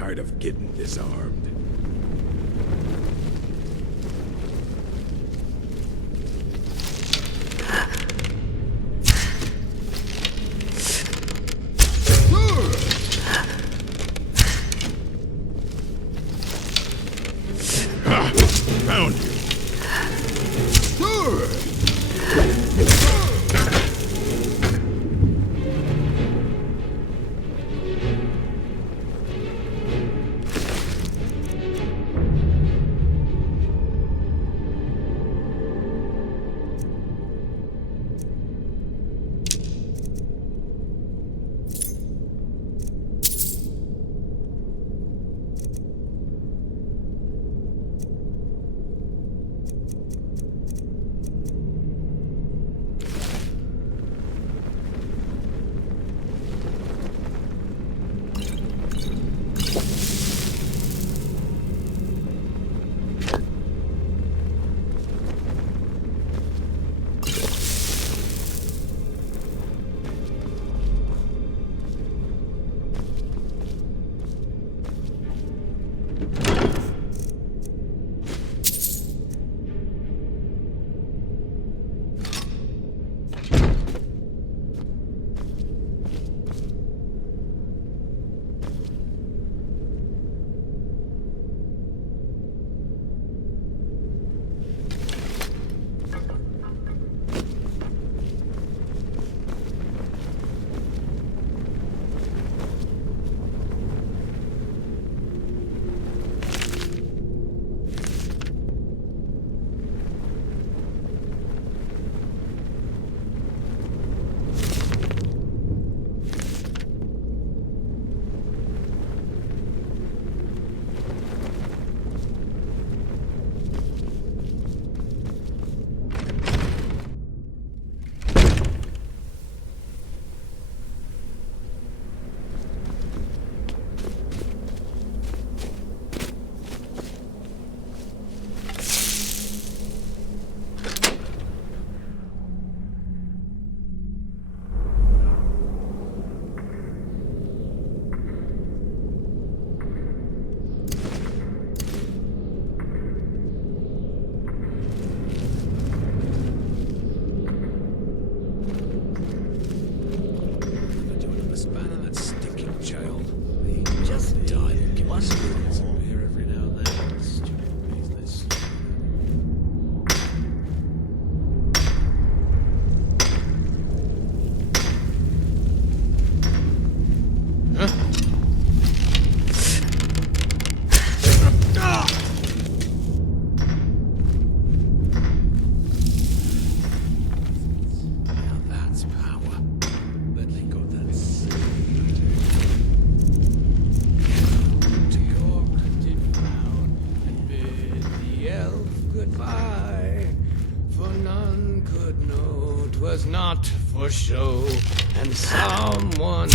Tired of getting disarmed. Found you. Not for show, and someone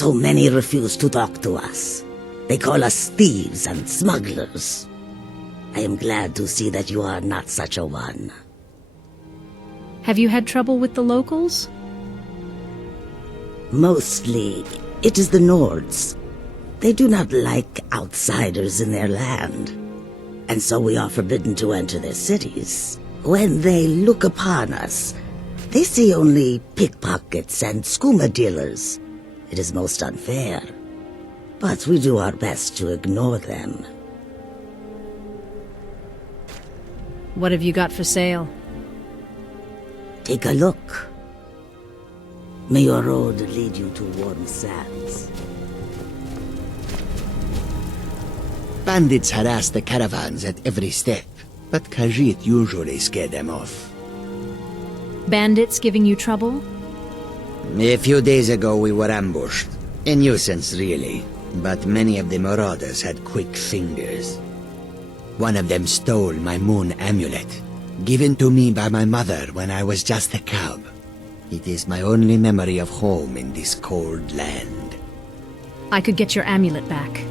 So many refuse to talk to us. They call us thieves and smugglers. I am glad to see that you are not such a one. Have you had trouble with the locals? Mostly, it is the Nords. They do not like outsiders in their land, and so we are forbidden to enter their cities. When they look upon us, they see only pickpockets and skooma dealers. It is most unfair, but we do our best to ignore them. What have you got for sale? Take a look. May your road lead you to warm sands. Bandits harass the caravans at every step, but Khajiit usually scare them off. Bandits giving you trouble? A few days ago we were ambushed. A nuisance, really, but many of the marauders had quick fingers. One of them stole my moon amulet, given to me by my mother when I was just a cub. It is my only memory of home in this cold land. I could get your amulet back.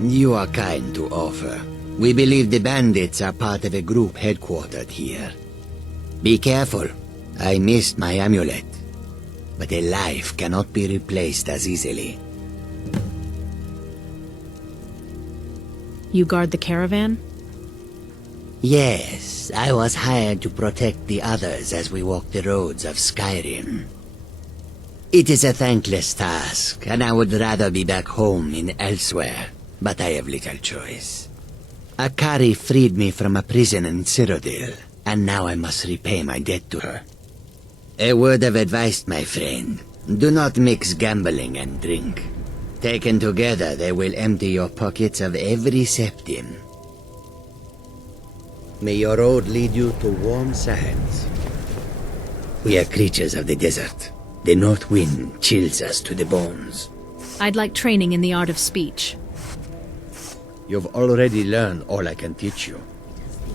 You are kind to offer. We believe the bandits are part of a group headquartered here. Be careful. I missed my amulet. But a life cannot be replaced as easily. You guard the caravan? Yes, I was hired to protect the others as we walk the roads of Skyrim. It is a thankless task, and I would rather be back home in elsewhere, but I have little choice. Akari freed me from a prison in Cyrodiil, and now I must repay my debt to her. A word of advice, my friend. Do not mix gambling and drink. Taken together, they will empty your pockets of every septim. May your road lead you to warm sands. We are creatures of the desert. The north wind chills us to the bones. I'd like training in the art of speech. You've already learned all I can teach you.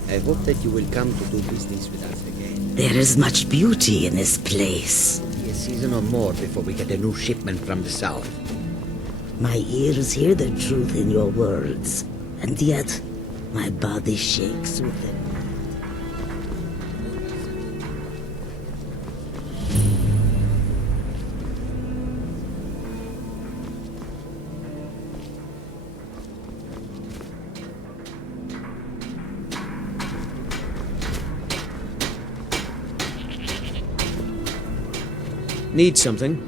I hope that you will come to do business with us again. There is much beauty in this place. A season or more before we get a new shipment from the south. My ears hear the truth in your words, and yet my body shakes with it. Need something?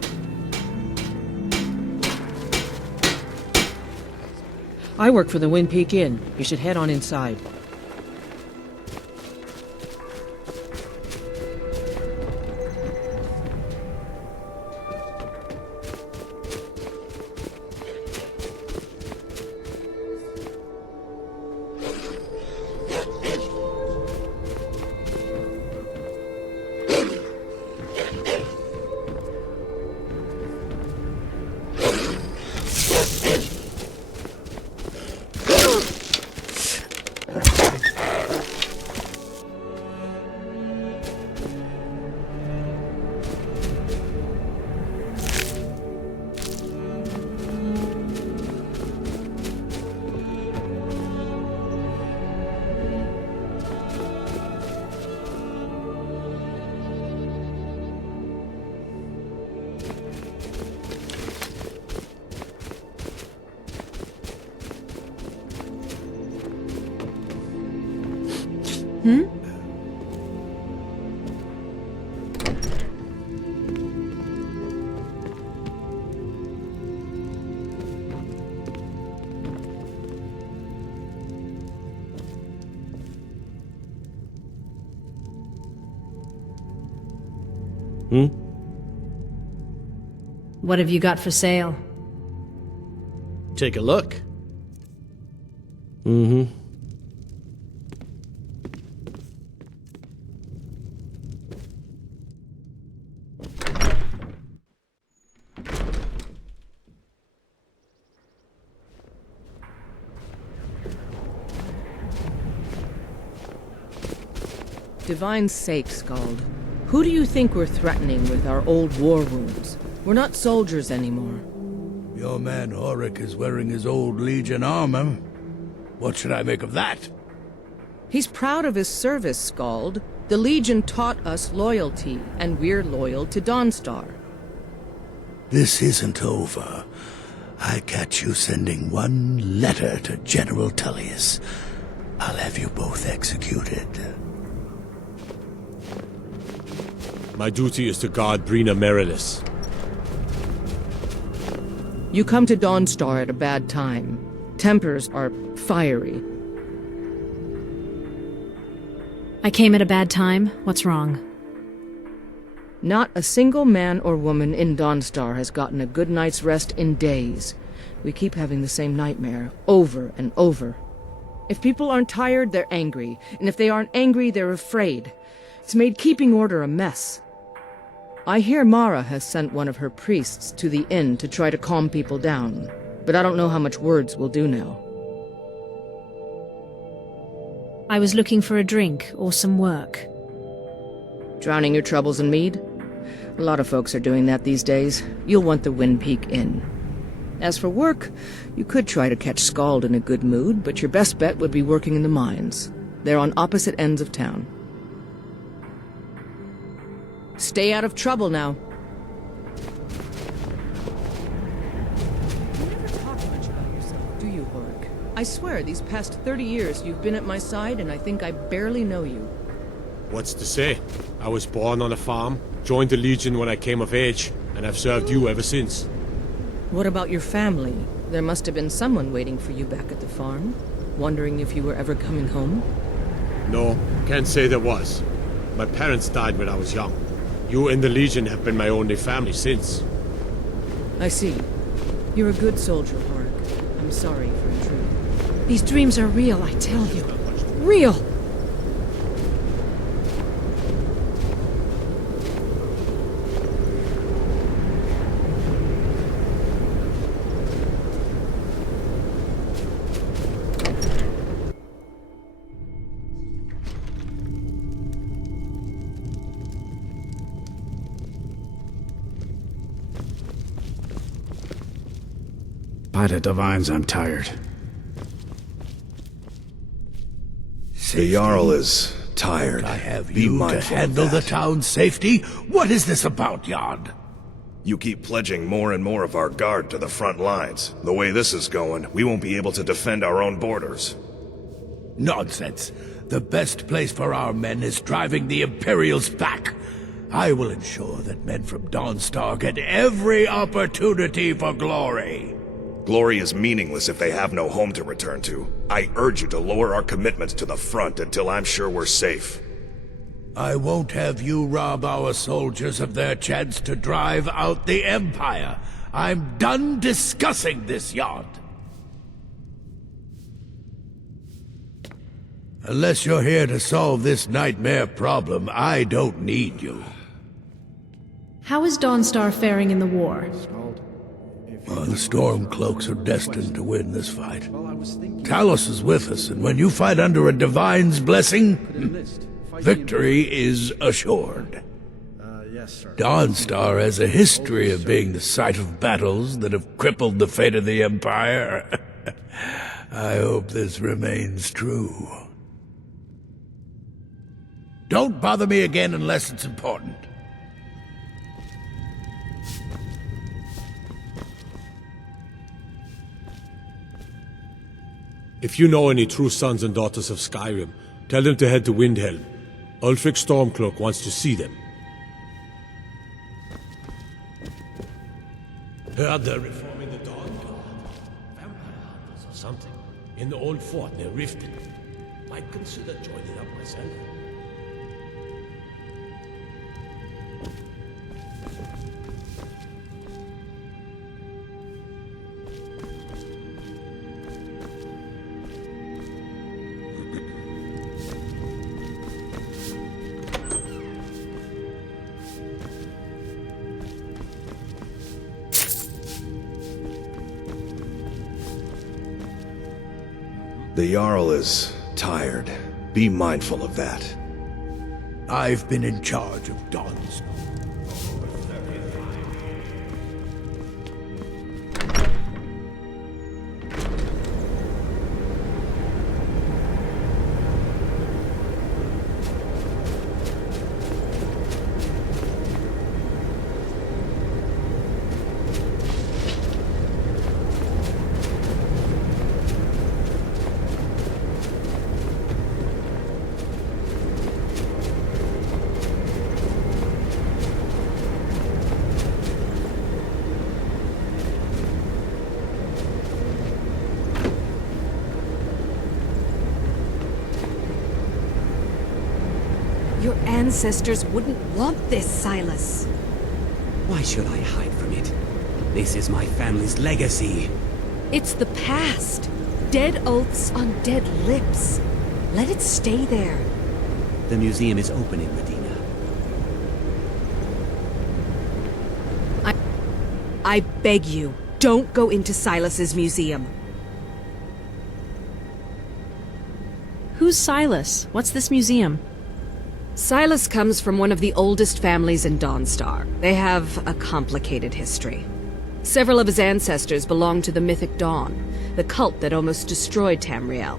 I work for the Windpeak Inn. You should head on inside. What have you got for sale? Take a look. Divine sake, Skald. Who do you think we're threatening with our old war wounds? We're not soldiers anymore. Your man Auric is wearing his old Legion armor. What should I make of that? He's proud of his service, Skald. The Legion taught us loyalty, and we're loyal to Dawnstar. This isn't over. I catch you sending one letter to General Tullius. I'll have you both executed. My duty is to guard Brinehammer. You come to Dawnstar at a bad time. Tempers are fiery. I came at a bad time. What's wrong? Not a single man or woman in Dawnstar has gotten a good night's rest in days. We keep having the same nightmare, over and over. If people aren't tired, they're angry. And if they aren't angry, they're afraid. It's made keeping order a mess. I hear Mara has sent one of her priests to the inn to try to calm people down. But I don't know how much words will do now. I was looking for a drink or some work. Drowning your troubles in mead? A lot of folks are doing that these days. You'll want the Windpeak Inn. As for work, you could try to catch Skald in a good mood, but your best bet would be working in the mines. They're on opposite ends of town. Stay out of trouble now. You never talk much about yourself, do you, Horik? I swear, these past 30 years you've been at my side, and I think I barely know you. What's to say? I was born on a farm, joined the Legion when I came of age, and I've served you ever since. What about your family? There must have been someone waiting for you back at the farm, wondering if you were ever coming home. No, can't say there was. My parents died when I was young. You and the Legion have been my only family since. I see. You're a good soldier, Horik. I'm sorry for intruding. These dreams are real, I tell you. Real! By the divines, I'm tired. The Jarl is tired. I have Be you to mindful of handle the that. town's safety? What is this about, Yard? You keep pledging more and more of our guard to the front lines. The way this is going, we won't be able to defend our own borders. Nonsense. The best place for our men is driving the Imperials back. I will ensure that men from Dawnstar get every opportunity for glory. Glory is meaningless if they have no home to return to. I urge you to lower our commitments to the front until I'm sure we're safe. I won't have you rob our soldiers of their chance to drive out the Empire. I'm done discussing this, Yard. Unless you're here to solve this nightmare problem, I don't need you. How is Dawnstar faring in the war? The Stormcloaks are destined to win this fight. Talos is with us, and when you fight under a divine's blessing, victory is assured. Dawnstar has a history of being the site of battles that have crippled the fate of the Empire. I hope this remains true. Don't bother me again unless it's important. If you know any true sons and daughters of Skyrim, tell them to head to Windhelm. Ulfric Stormcloak wants to see them. Heard they're reforming the Dawn Guard. Vampire hunters or something. In the old fort near Riften. Might consider joining up myself. The Jarl is tired. Be mindful of that. I've been in charge of Dawnstar. ancestors wouldn't want this, Silas. Why should I hide from it? This is my family's legacy. It's the past. Dead oaths on dead lips. Let it stay there. The museum is opening, Medina. I beg you, don't go into Silas's museum. Who's Silas? What's this museum? Silas comes from one of the oldest families in Dawnstar. They have a complicated history. Several of his ancestors belonged to the Mythic Dawn, the cult that almost destroyed Tamriel.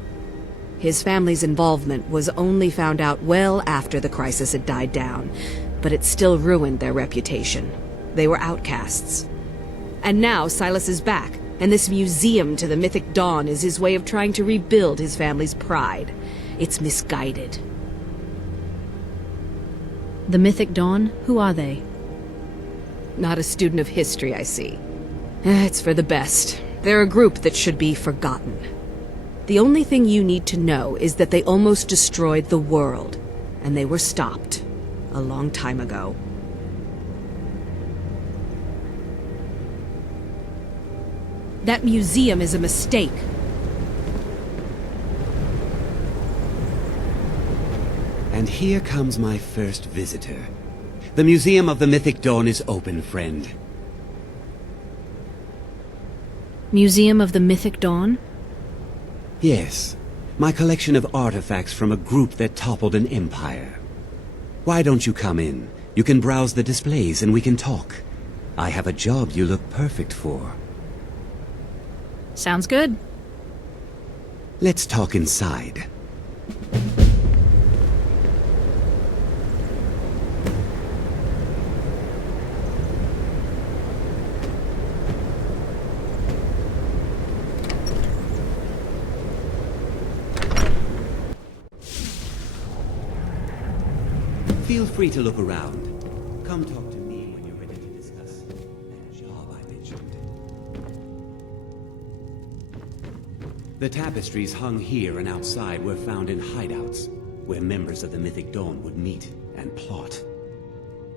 His family's involvement was only found out well after the crisis had died down, but it still ruined their reputation. They were outcasts. And now Silas is back, and this museum to the Mythic Dawn is his way of trying to rebuild his family's pride. It's misguided. The Mythic Dawn? Who are they? Not a student of history, I see. It's for the best. They're a group that should be forgotten. The only thing you need to know is that they almost destroyed the world, and they were stopped a long time ago. That museum is a mistake. And here comes my first visitor. The Museum of the Mythic Dawn is open, friend. Museum of the Mythic Dawn? Yes. My collection of artifacts from a group that toppled an empire. Why don't you come in? You can browse the displays and we can talk. I have a job you look perfect for. Sounds good. Let's talk inside. Feel free to look around. Come talk to me when you're ready to discuss that job I mentioned. The tapestries hung here and outside were found in hideouts, where members of the Mythic Dawn would meet and plot.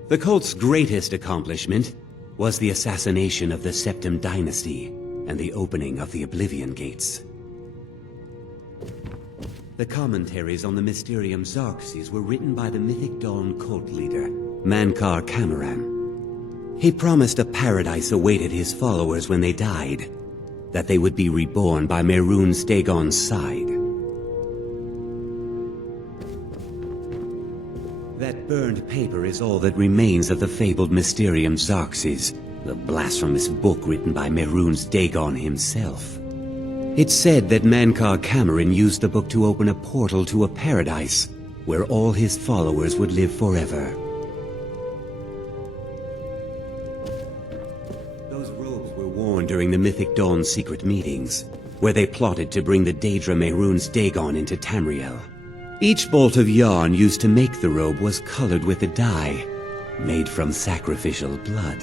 The cult's greatest accomplishment was the assassination of the Septim Dynasty and the opening of the Oblivion Gates. The commentaries on the Mysterium Xarxes were written by the Mythic Dawn cult leader, Mankar Camoran. He promised a paradise awaited his followers when they died, that they would be reborn by Mehrunes Dagon's side. That burned paper is all that remains of the fabled Mysterium Xarxes, the blasphemous book written by Mehrunes Dagon himself. It's said that Mankar Camoran used the book to open a portal to a paradise, where all his followers would live forever. Those robes were worn during the Mythic Dawn's secret meetings, where they plotted to bring the Daedra Mehrunes Dagon into Tamriel. Each bolt of yarn used to make the robe was colored with a dye, made from sacrificial blood.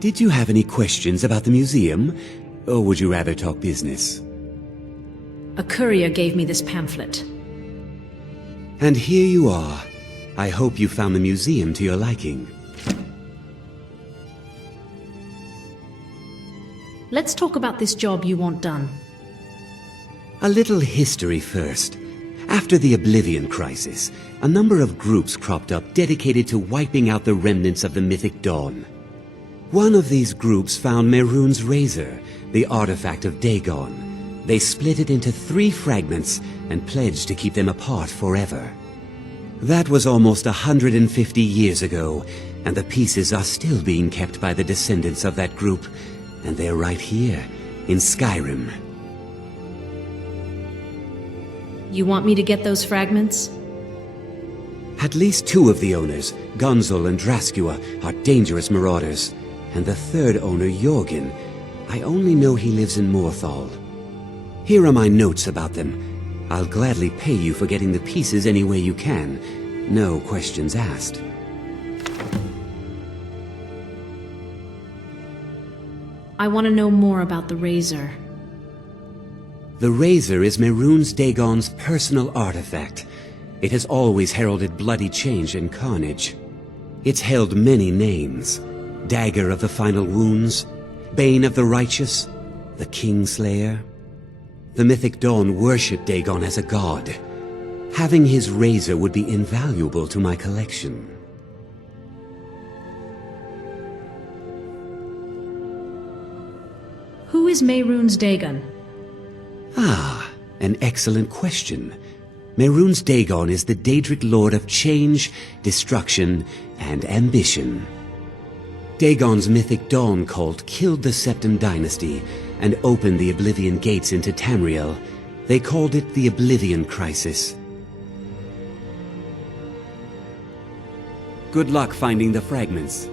Did you have any questions about the museum, or would you rather talk business? A courier gave me this pamphlet. And here you are. I hope you found the museum to your liking. Let's talk about this job you want done. A little history first. After the Oblivion Crisis, a number of groups cropped up dedicated to wiping out the remnants of the Mythic Dawn. One of these groups found Mehrunes' razor, the artifact of Dagon. They split it into 3 fragments and pledged to keep them apart forever. That was almost 150 years ago, and the pieces are still being kept by the descendants of that group, and they're right here, in Skyrim. You want me to get those fragments? At least 2 of the owners, Gunzel and Draskua, are dangerous marauders. And the 3rd owner, Jorgen, I only know he lives in Morthal. Here are my notes about them. I'll gladly pay you for getting the pieces any way you can. No questions asked. I want to know more about the razor. The razor is Mehrunes Dagon's personal artifact. It has always heralded bloody change and carnage. It's held many names. Dagger of the Final Wounds, Bane of the Righteous, the Kingslayer. The Mythic Dawn worship Dagon as a god. Having his razor would be invaluable to my collection. Who is Mehrunes Dagon? Ah, an excellent question. Mehrunes Dagon is the Daedric Lord of change, destruction, and ambition. Dagon's Mythic Dawn cult killed the Septim Dynasty and opened the Oblivion Gates into Tamriel. They called it the Oblivion Crisis. Good luck finding the fragments.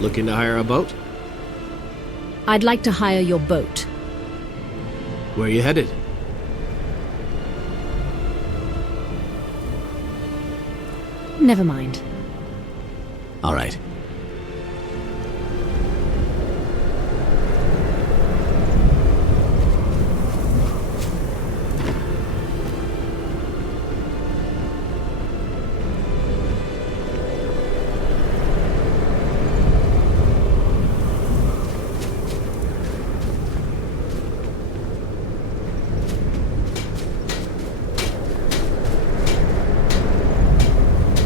Looking to hire a boat? I'd like to hire your boat. Where are you headed? Never mind. All right.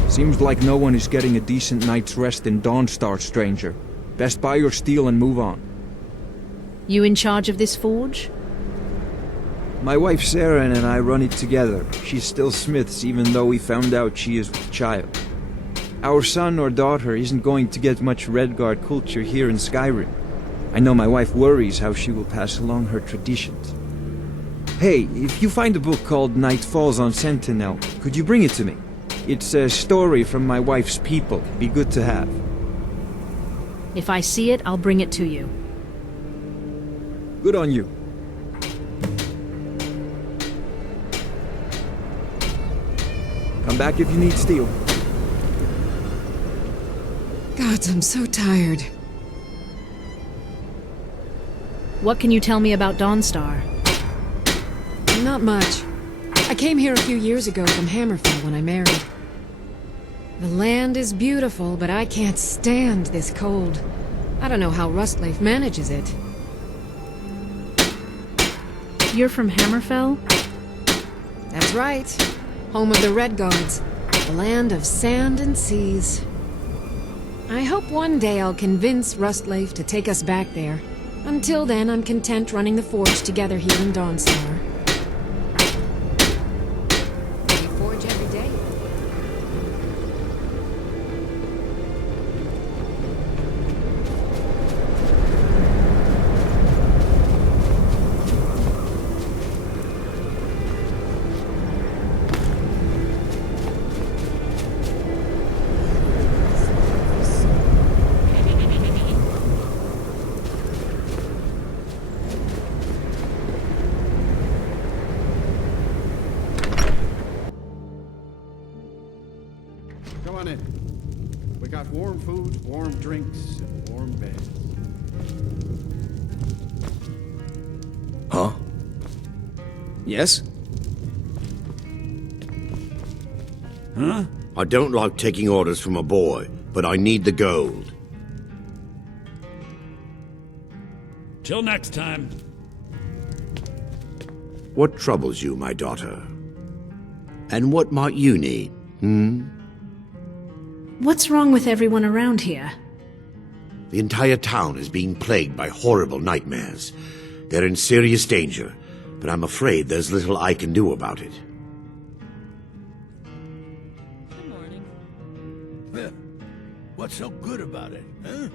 Seems like no one is getting a decent night's rest in Dawnstar, stranger. Best buy your steel and move on. You in charge of this forge? My wife Sarah and I run it together. She's still Smith's even though we found out she is with child. Our son or daughter isn't going to get much Redguard culture here in Skyrim. I know my wife worries how she will pass along her traditions. Hey, if you find a book called Night Falls on Sentinel, could you bring it to me? It's a story from my wife's people. Be good to have. If I see it, I'll bring it to you. Good on you. Come back if you need steel. God, I'm so tired. What can you tell me about Dawnstar? Not much. I came here a few years ago from Hammerfell when I married. The land is beautiful, but I can't stand this cold. I don't know how Rustleaf manages it. You're from Hammerfell? That's right. Home of the Redguards. The land of sand and seas. I hope one day I'll convince Rustleaf to take us back there. Until then, I'm content running the forge together here in Dawnstar. We forge every day. Come on in. We got warm food, warm drinks, and warm beds. Huh? Yes? Huh? I don't like taking orders from a boy, but I need the gold. Till next time. What troubles you, my daughter? And what might you need, What's wrong with everyone around here? The entire town is being plagued by horrible nightmares. They're in serious danger, but I'm afraid there's little I can do about it. Good morning. What's so good about it, huh?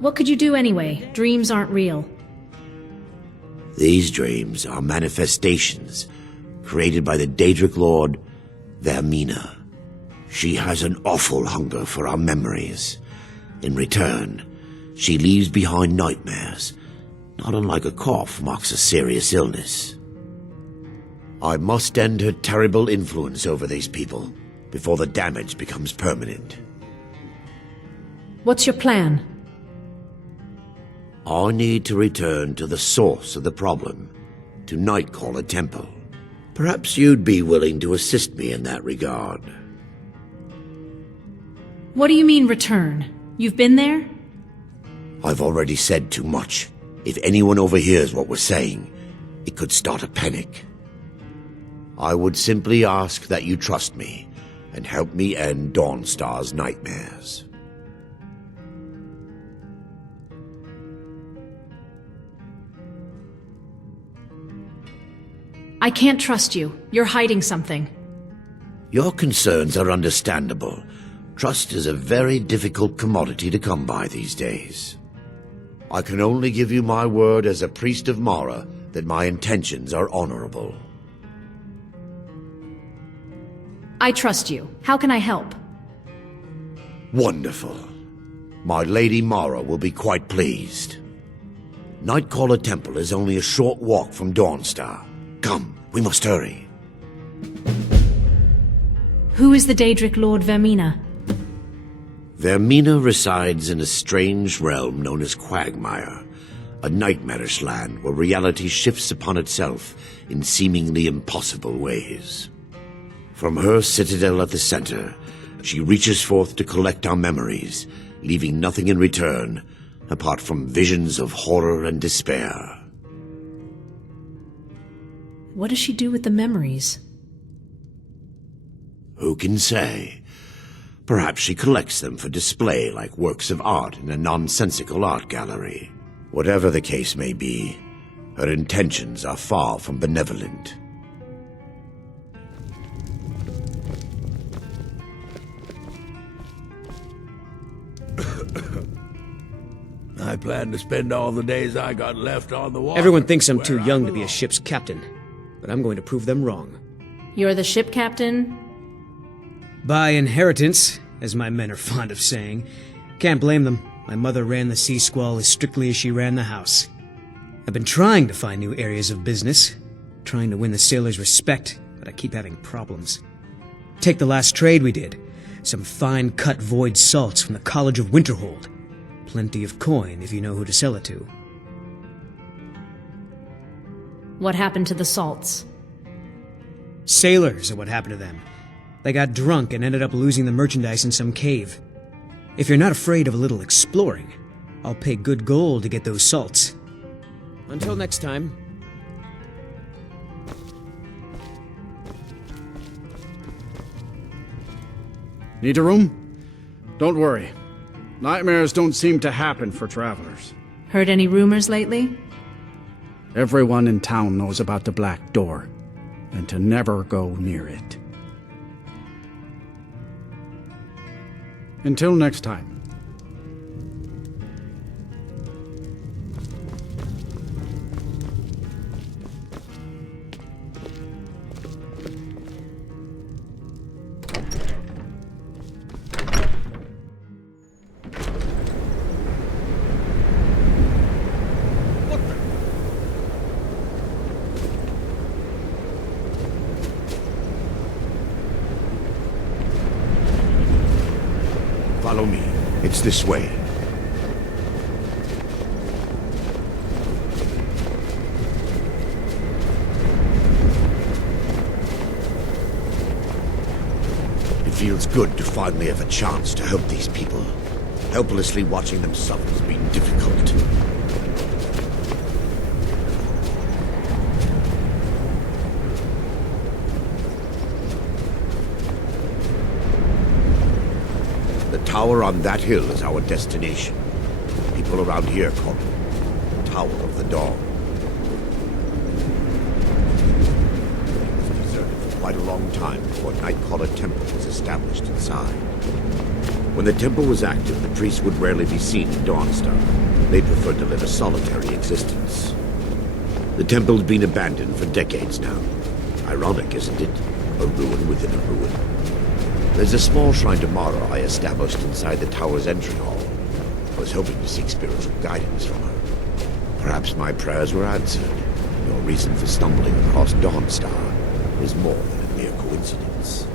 What could you do anyway? Dreams aren't real. These dreams are manifestations created by the Daedric Lord, Vermina. She has an awful hunger for our memories. In return, She leaves behind nightmares, not unlike a cough marks a serious illness. I must end her terrible influence over these people before the damage becomes permanent. What's your plan? I need to return to the source of the problem, to Nightcaller Temple. Perhaps you'd be willing to assist me in that regard. What do you mean, return? You've been there? I've already said too much. If anyone overhears what we're saying, it could start a panic. I would simply ask that you trust me and help me end Dawnstar's nightmares. I can't trust you. You're hiding something. Your concerns are understandable. Trust is a very difficult commodity to come by these days. I can only give you my word as a priest of Mara that my intentions are honorable. I trust you. How can I help? Wonderful. My Lady Mara will be quite pleased. Nightcaller Temple is only a short walk from Dawnstar. Come, we must hurry. Who is the Daedric Lord Vermina? Vermina resides in a strange realm known as Quagmire, a nightmarish land where reality shifts upon itself in seemingly impossible ways. From her citadel at the center, she reaches forth to collect our memories, leaving nothing in return apart from visions of horror and despair. What does she do with the memories? Who can say? Perhaps she collects them for display like works of art in a nonsensical art gallery. Whatever the case may be, her intentions are far from benevolent. I plan to spend all the days I got left on the water. Everyone thinks I'm too young to be a ship's captain, but I'm going to prove them wrong. You're the ship captain? By inheritance, as my men are fond of saying. Can't blame them. My mother ran the Sea Squall as strictly as she ran the house. I've been trying to find new areas of business, trying to win the sailors' respect, but I keep having problems. Take the last trade we did. Some fine cut void salts from the College of Winterhold. Plenty of coin if you know who to sell it to. What happened to the salts? Sailors are what happened to them. They got drunk and ended up losing the merchandise in some cave. If you're not afraid of a little exploring, I'll pay good gold to get those salts. Until next time. Need a room? Don't worry. Nightmares don't seem to happen for travelers. Heard any rumors lately? Everyone in town knows about the Black Door, and to never go near it. Until next time. Follow me. It's this way. It feels good to finally have a chance to help these people. Helplessly watching them suffer has been difficult. The tower on that hill is our destination. People around here call it the Tower of the Dawn. It was deserted for quite a long time before Nightcaller Temple was established inside. When the temple was active, the priests would rarely be seen in Dawnstar. They preferred to live a solitary existence. The temple's been abandoned for decades now. Ironic, isn't it? A ruin within a ruin. There's a small shrine to Mara I established inside the tower's entry hall. For was hoping to seek spiritual guidance from her. Perhaps my prayers were answered. Your reason for stumbling across Dawnstar was more than a mere coincidence.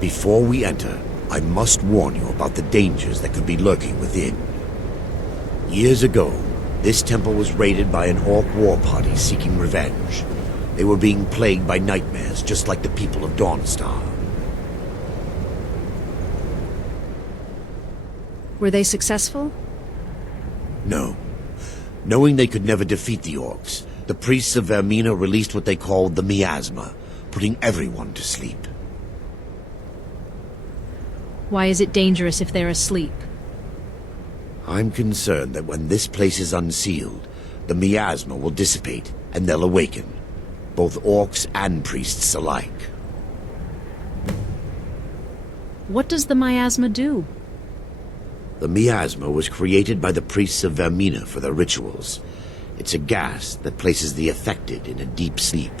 Before we enter, I must warn you about the dangers that could be lurking within. Years ago, this temple was raided by an orc war party seeking revenge. They were being plagued by nightmares, just like the people of Dawnstar. Were they successful? No. Knowing they could never defeat the orcs, the priests of Vermina released what they called the miasma, putting everyone to sleep. Why is it dangerous if they're asleep? I'm concerned that when this place is unsealed, the miasma will dissipate and they'll awaken, both orcs and priests alike. What does the miasma do? The miasma was created by the priests of Vermina for their rituals. It's a gas that places the affected in a deep sleep.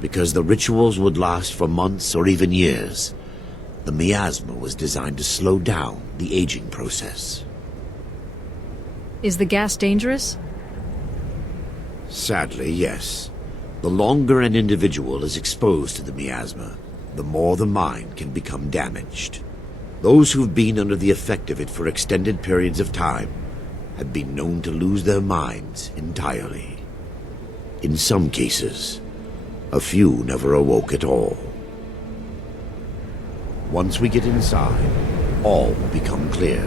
Because the rituals would last for months or even years, the miasma was designed to slow down the aging process. Is the gas dangerous? Sadly, yes. The longer an individual is exposed to the miasma, the more the mind can become damaged. Those who've been under the effect of it for extended periods of time have been known to lose their minds entirely. In some cases, a few never awoke at all. Once we get inside, all will become clear.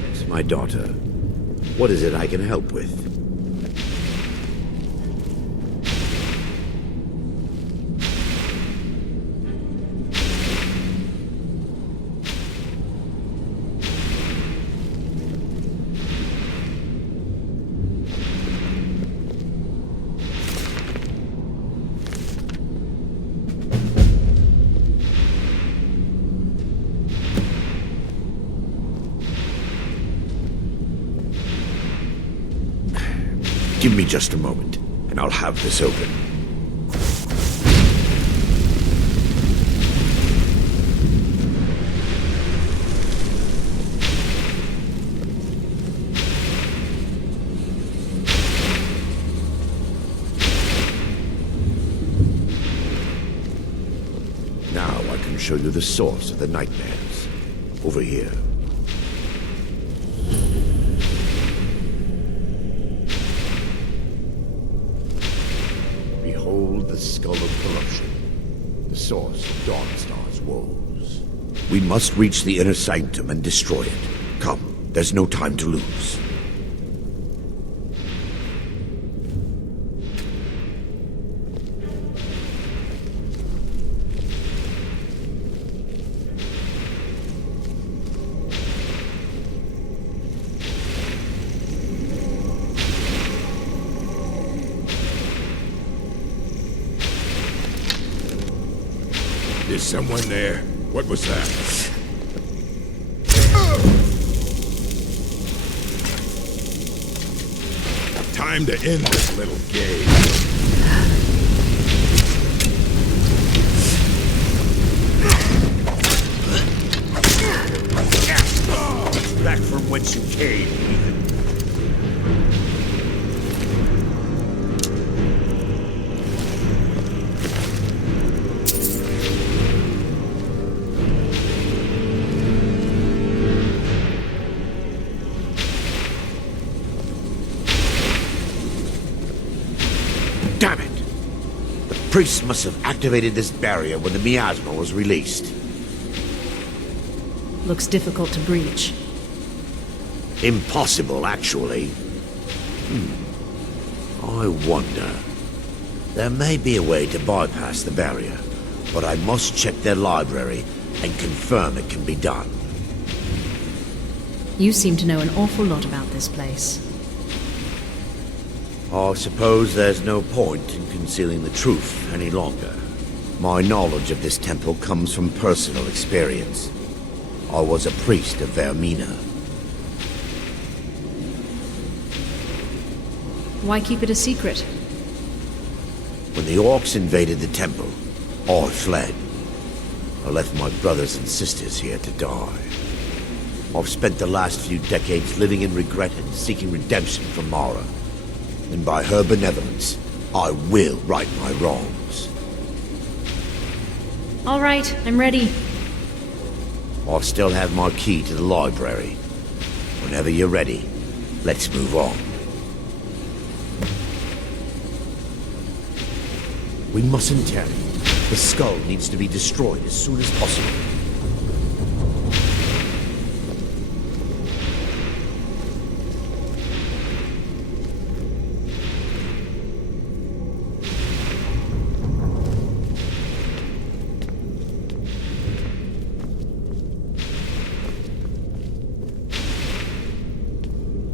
Yes, my daughter. What is it I can help with? Give me just a moment, and I'll have this open. show you the source of the nightmares. Over here. Behold the skull of corruption, the source of Dawnstar's woes. We must reach the inner sanctum and destroy it. Come, there's no time to lose. Is someone there? What was that? Time to end this little game. Back from whence you came, heathen. Damn it! The priests must have activated this barrier when the miasma was released. Looks difficult to breach. Impossible, actually. I wonder. There may be a way to bypass the barrier, but I must check their library and confirm it can be done. You seem to know an awful lot about this place. I suppose there's no point in concealing the truth any longer. My knowledge of this temple comes from personal experience. I was a priest of Vermina. Why keep it a secret? When the orcs invaded the temple, I fled. I left my brothers and sisters here to die. I've spent the last few decades living in regret and seeking redemption from Mara. And by her benevolence, I will right my wrongs. All right, I'm ready. I still have my key to the library. Whenever you're ready, let's move on. We mustn't tarry. The skull needs to be destroyed as soon as possible.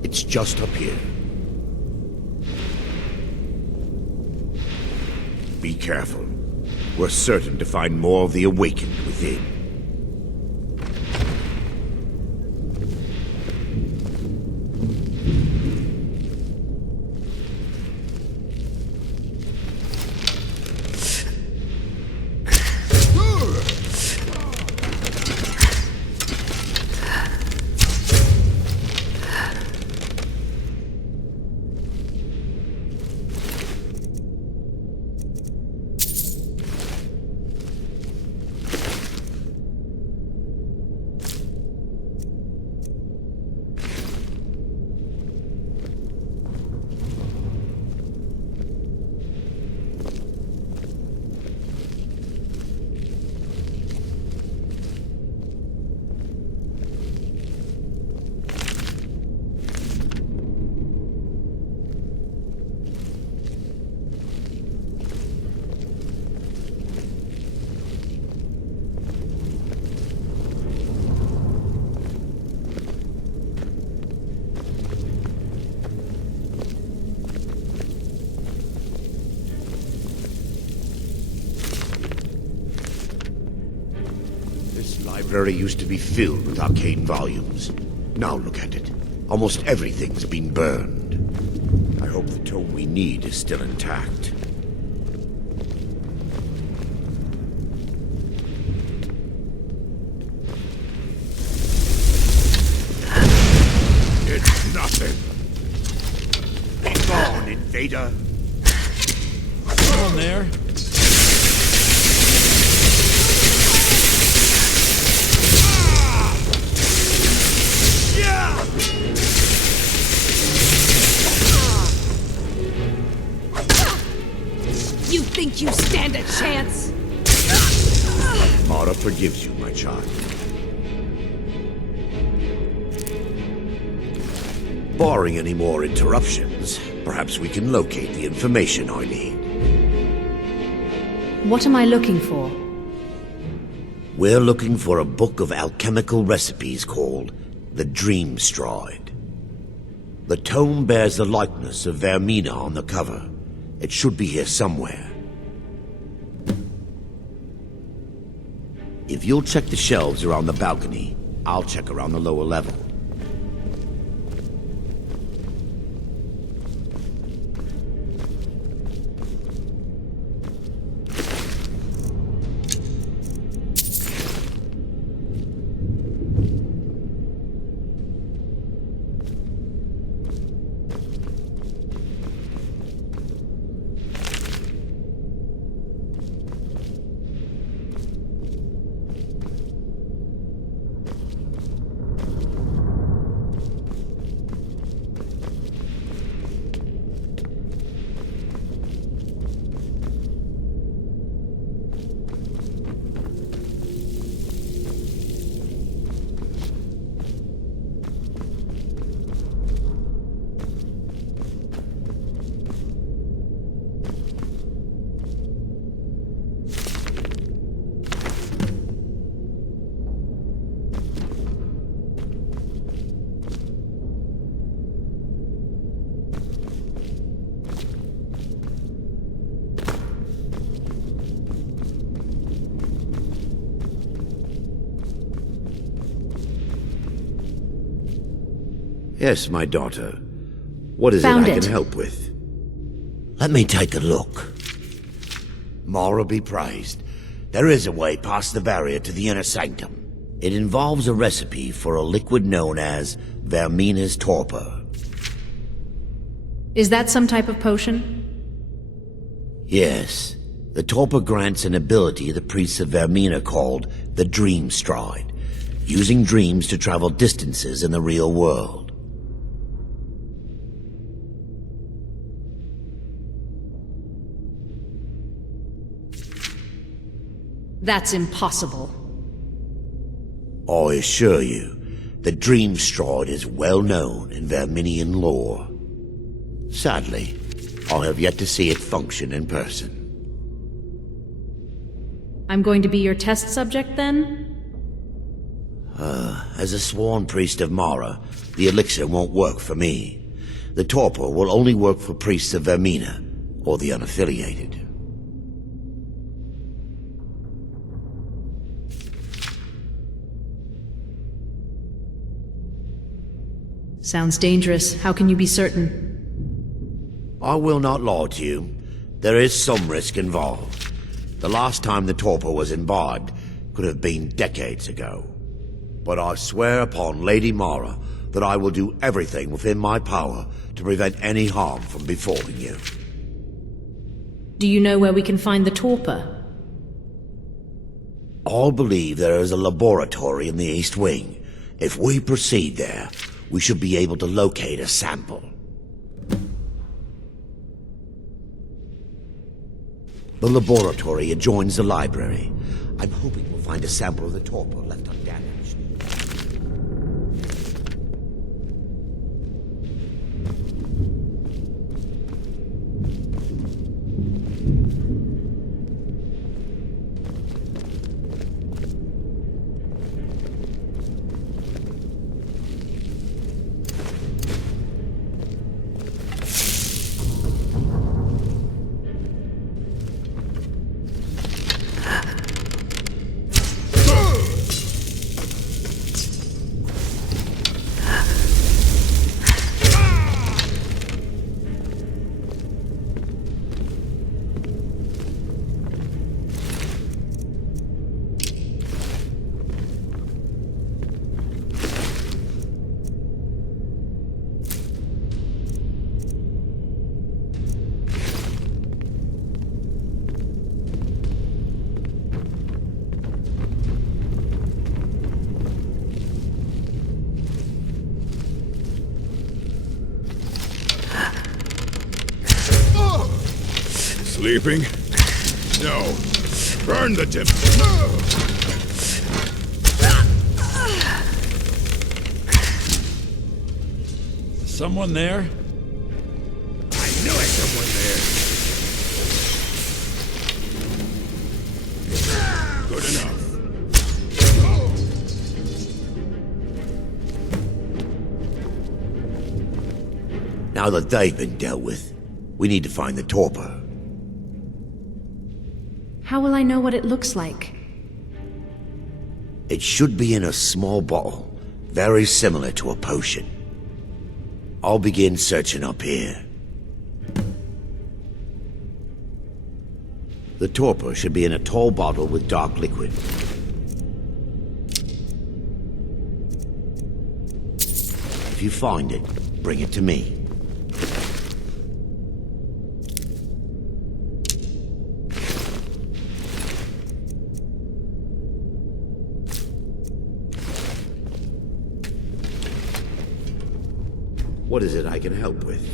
It's just up here. Be careful. We're certain to find more of the awakened within. Library used to be filled with arcane volumes. Now look at it. Almost everything's been burned. I hope the tome we need is still intact. It's nothing. Be gone, invader. Someone there? chance. Mara forgives you, my child. Barring any more interruptions, perhaps we can locate the information I need. What am I looking for? We're looking for a book of alchemical recipes called the Dream Stride. The tome bears the likeness of Vermina on the cover. It should be here somewhere. If you'll check the shelves around the balcony, I'll check around the lower level. Yes, my daughter. What is Found it I it. can help with? Let me take a look. Mara be praised. There is a way past the barrier to the inner sanctum. It involves a recipe for a liquid known as Vermina's torpor. Is that some type of potion? Yes. The torpor grants an ability the priests of Vermina called the Dream Stride, using dreams to travel distances in the real world. That's impossible. I assure you, the Dream Stride is well known in Verminian lore. Sadly, I have yet to see it function in person. I'm going to be your test subject then? As a sworn priest of Mara, the elixir won't work for me. The torpor will only work for priests of Vermina, or the unaffiliated. Sounds dangerous. How can you be certain? I will not lie to you. There is some risk involved. The last time the torpor was imbibed could have been decades ago. But I swear upon Lady Mara that I will do everything within my power to prevent any harm from befalling you. Do you know where we can find the torpor? I believe there is a laboratory in the East Wing. If we proceed there, we should be able to locate a sample. The laboratory adjoins the library. I'm hoping we'll find a sample of the torpor left undamaged. Sleeping? No. Burn the temple. Someone there? I knew it! Someone there. Good enough. Now that they've been dealt with, we need to find the torpor. How will I know what it looks like? It should be in a small bottle, very similar to a potion. I'll begin searching up here. The torpor should be in a tall bottle with dark liquid. If you find it, bring it to me. What is it I can help with?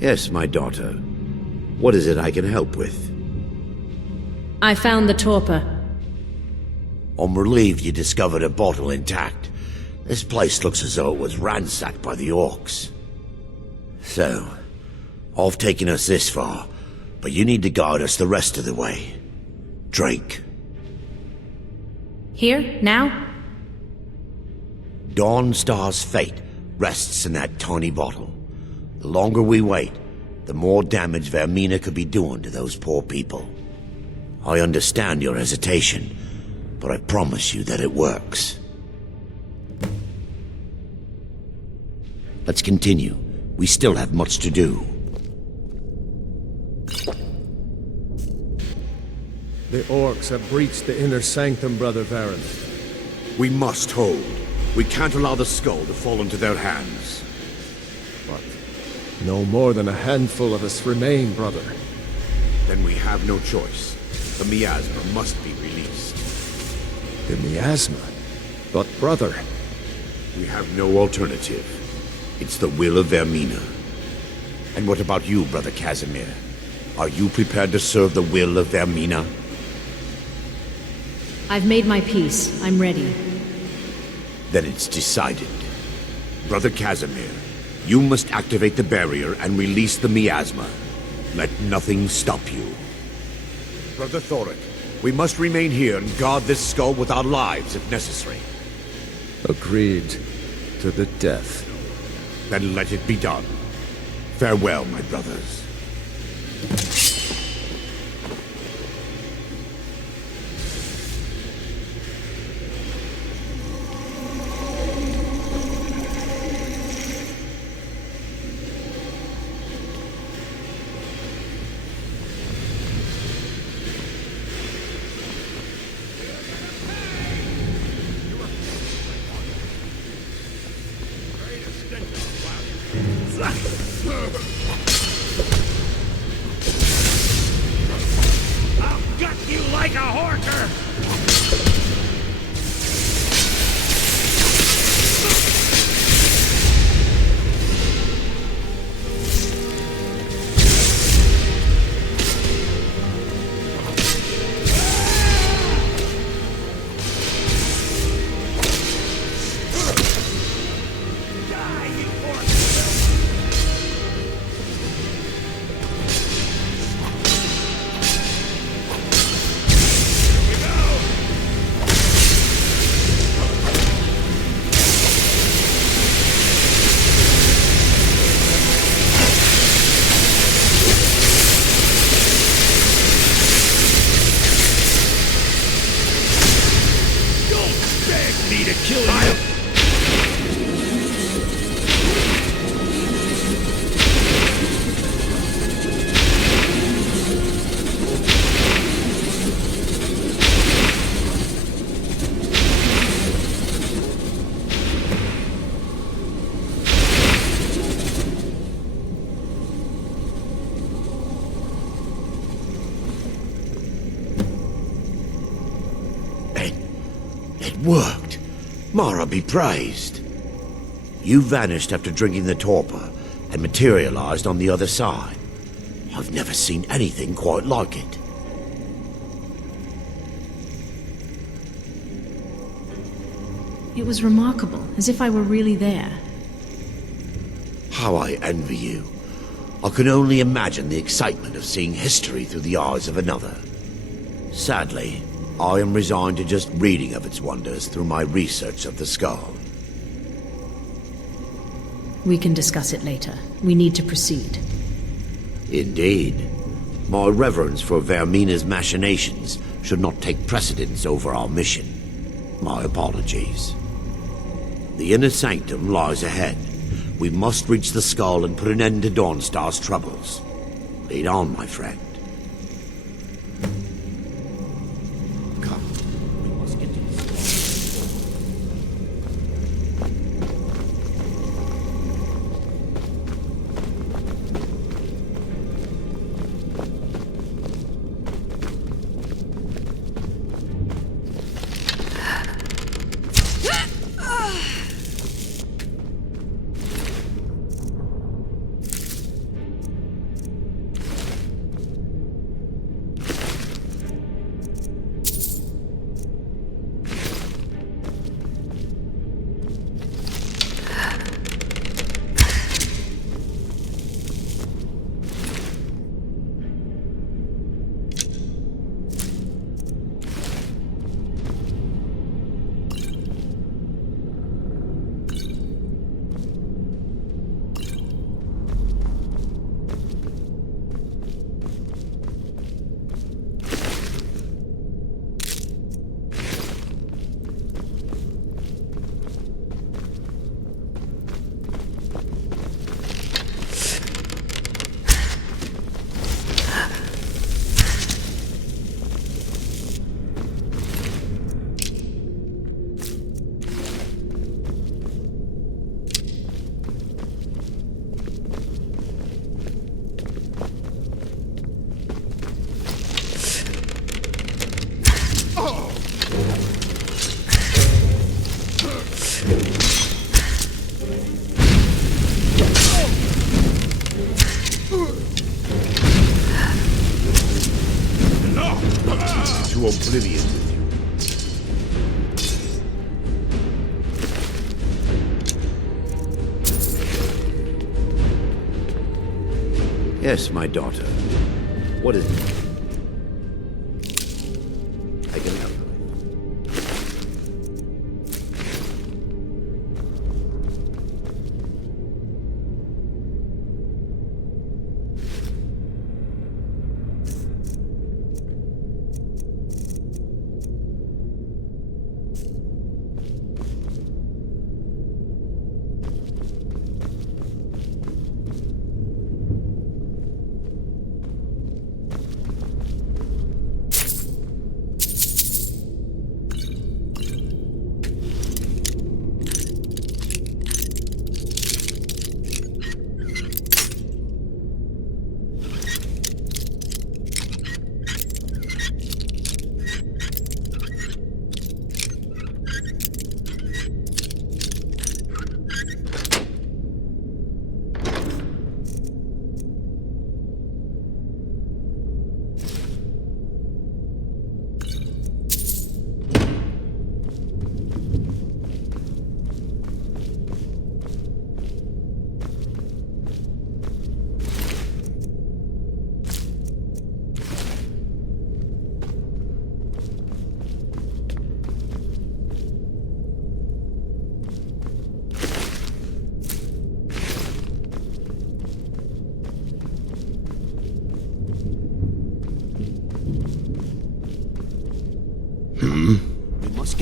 Yes, my daughter. What is it I can help with? I found the torpor. I'm relieved you discovered a bottle intact. This place looks as though it was ransacked by the orcs. So, I've taken us this far, but you need to guide us the rest of the way. Drink. Here? Now? Dawnstar's fate rests in that tiny bottle. The longer we wait, the more damage Vermina could be doing to those poor people. I understand your hesitation, but I promise you that it works. Let's continue. We still have much to do. The orcs have breached the inner sanctum, Brother Varen. We must hold. We can't allow the skull to fall into their hands. But no more than a handful of us remain, brother. Then we have no choice. The miasma must be released. The miasma? But brother... We have no alternative. It's the will of Vermina. And what about you, Brother Casimir? Are you prepared to serve the will of Vermina? I've made my peace. I'm ready. Then it's decided. Brother Casimir, you must activate the barrier and release the miasma. Let nothing stop you. Brother Thoric, we must remain here and guard this skull with our lives if necessary. Agreed. To the death. Then let it be done. Farewell, my brothers. I'll gut you like a horker! Worked. Mara be praised. You vanished after drinking the torpor and materialized on the other side. I've never seen anything quite like it. It was remarkable, as if I were really there. How I envy you. I can only imagine the excitement of seeing history through the eyes of another. Sadly, I am resigned to just reading of its wonders through my research of the skull. We can discuss it later. We need to proceed. Indeed. My reverence for Vermina's machinations should not take precedence over our mission. My apologies. The inner sanctum lies ahead. We must reach the skull and put an end to Dawnstar's troubles. Lead on, my friend. To oblivion with you. Yes, my daughter. What is it? I can help.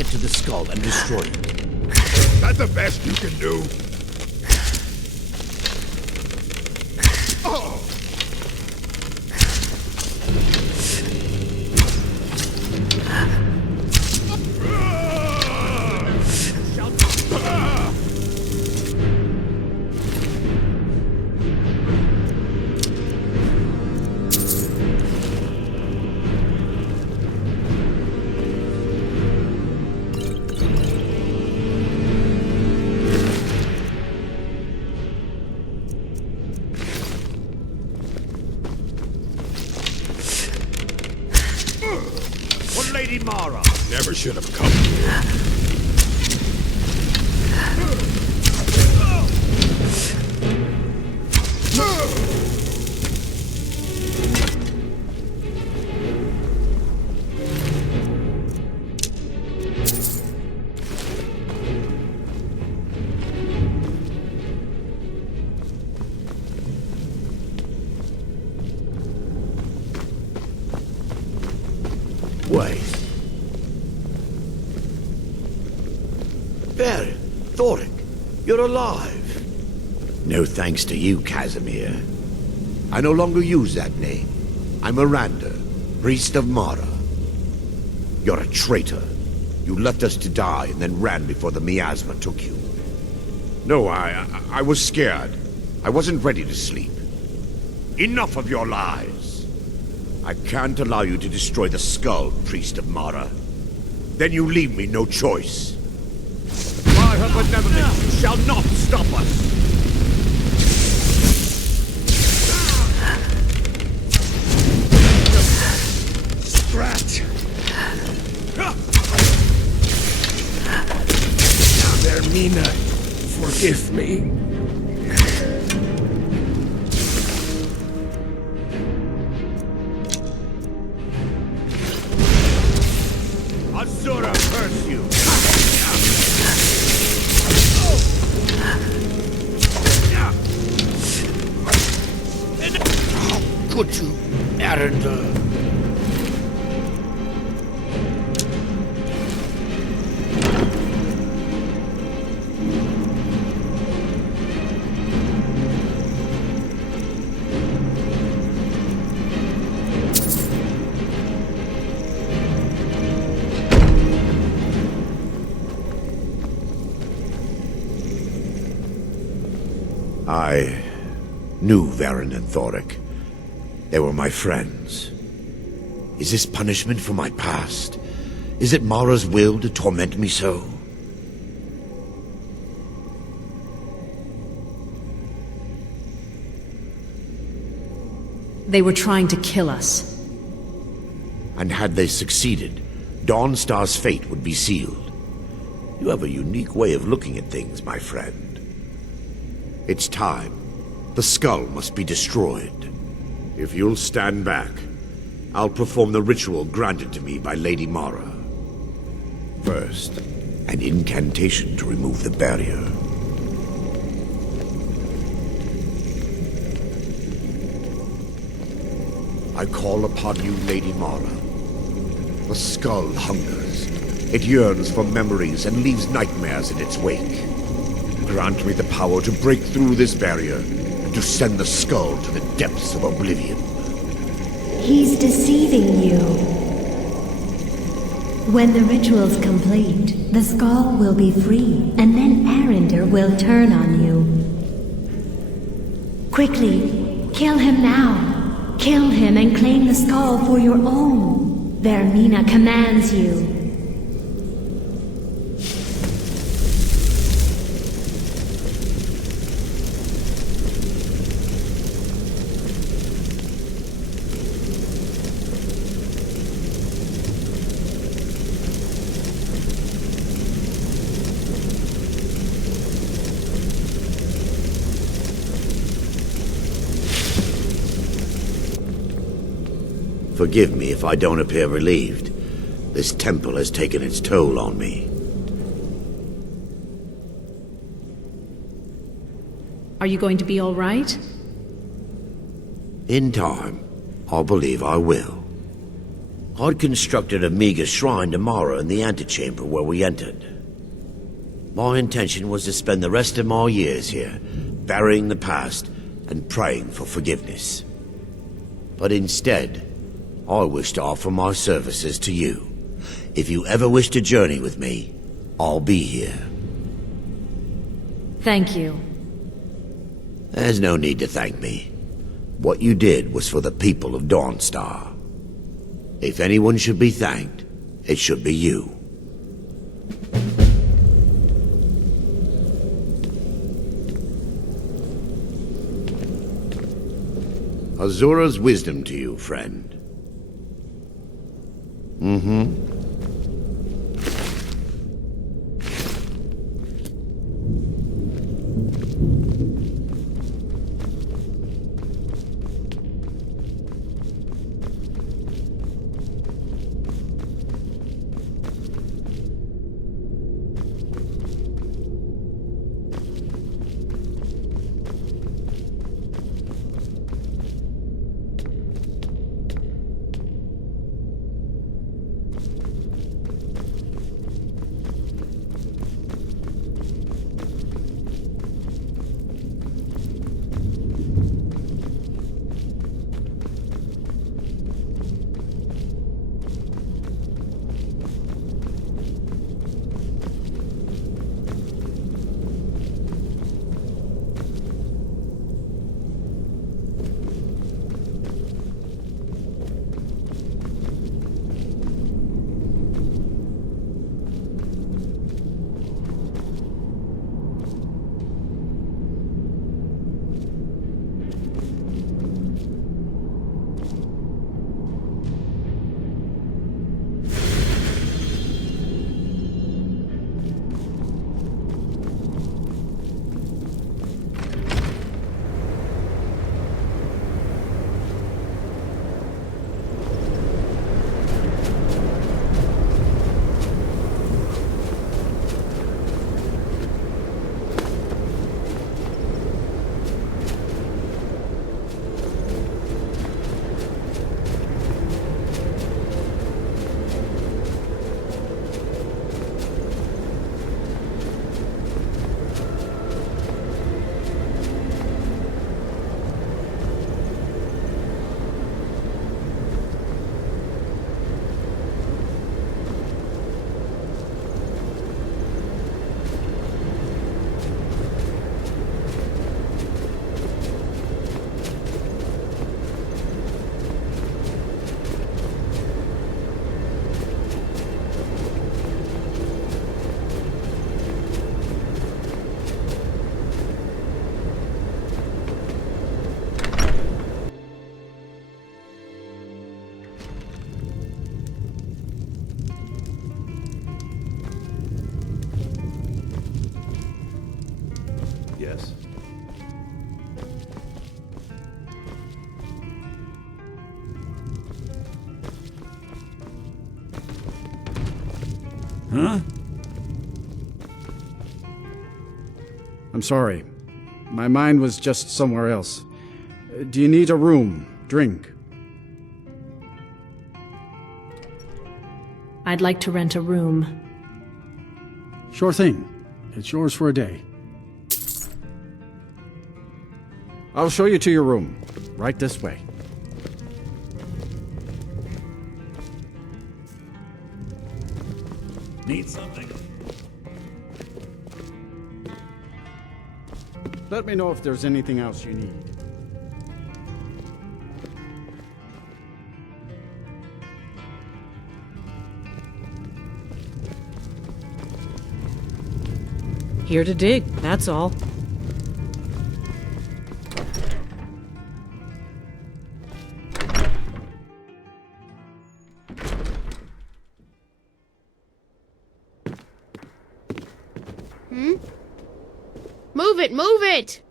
get to the skull and destroy it. That the best you can do? Oh! Lady Mara! Never should have come here. Wait. There, Thoric, you're alive. No thanks to you, Casimir. I no longer use that name. I'm Miranda, priest of Mara. You're a traitor. You left us to die and then ran before the miasma took you. No, I was scared. I wasn't ready to sleep. Enough of your lies. I can't allow you to destroy the skull, priest of Mara. Then you leave me no choice. By her benevolence, you shall not stop us! Scratch! Ermina, forgive me. Azura, curse you! How could you, Arender? I knew Varen and Thoric. They were my friends. Is this punishment for my past? Is it Mara's will to torment me so? They were trying to kill us. And had they succeeded, Dawnstar's fate would be sealed. You have a unique way of looking at things, my friend. It's time. The skull must be destroyed. If you'll stand back, I'll perform the ritual granted to me by Lady Mara. First, an incantation to remove the barrier. I call upon you, Lady Mara. The skull hungers. It yearns for memories and leaves nightmares in its wake. Grant me the power to break through this barrier and to send the skull to the depths of oblivion. He's deceiving you. When the ritual's complete, the skull will be free, and then Arender will turn on you. Quickly, kill him now. Kill him and claim the skull for your own. Vermina commands you. Forgive me if I don't appear relieved. This temple has taken its toll on me. Are you going to be all right? In time, I'll believe I will. I'd constructed a meager shrine to Mara in the antechamber where we entered. My intention was to spend the rest of my years here, burying the past and praying for forgiveness. But instead, I wish to offer my services to you. If you ever wish to journey with me, I'll be here. Thank you. There's no need to thank me. What you did was for the people of Dawnstar. If anyone should be thanked, it should be you. Azura's wisdom to you, friend. Yes. Huh? I'm sorry. My mind was just somewhere else. Do you need a room? Drink? I'd like to rent a room. Sure thing. It's yours for a day. I'll show you to your room. Right this way. Need something? Let me know if there's anything else you need. Here to dig, that's all. Move it! Move it!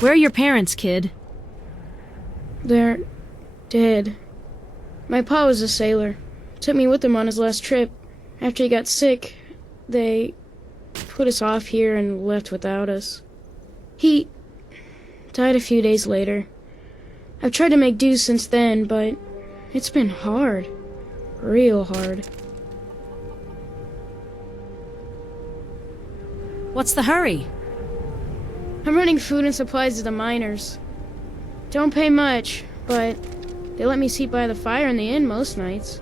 Where are your parents, kid? They're dead. My pa was a sailor. Took me with him on his last trip. After he got sick, they put us off here and left without us. He died a few days later. I've tried to make do since then, but It's been hard. Real hard. What's the hurry? I'm running food and supplies to the miners. Don't pay much, but they let me sleep by the fire in the inn most nights.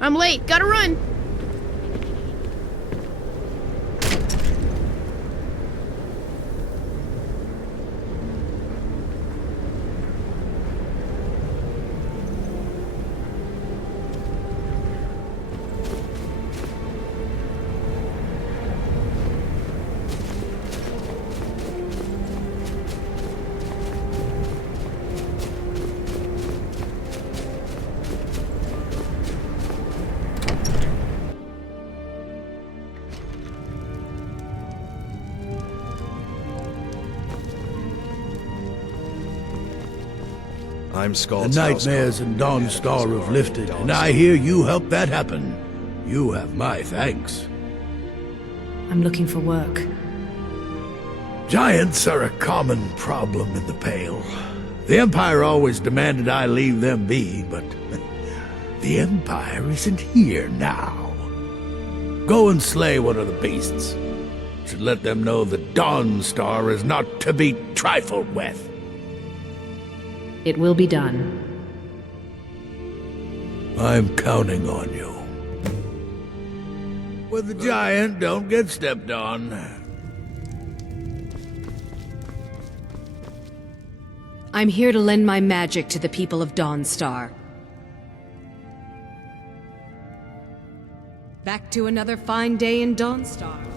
I'm late. Gotta run! I'm The Scald's nightmares in Dawnstar have lifted, and I hear you helped that happen. You have my thanks. I'm looking for work. Giants are a common problem in the Pale. The Empire always demanded I leave them be, but the Empire isn't here now. Go and slay one of the beasts. Should let them know that Dawnstar is not to be trifled with. It will be done. I'm counting on you. With the giant, don't get stepped on. I'm here to lend my magic to the people of Dawnstar. Back to another fine day in Dawnstar.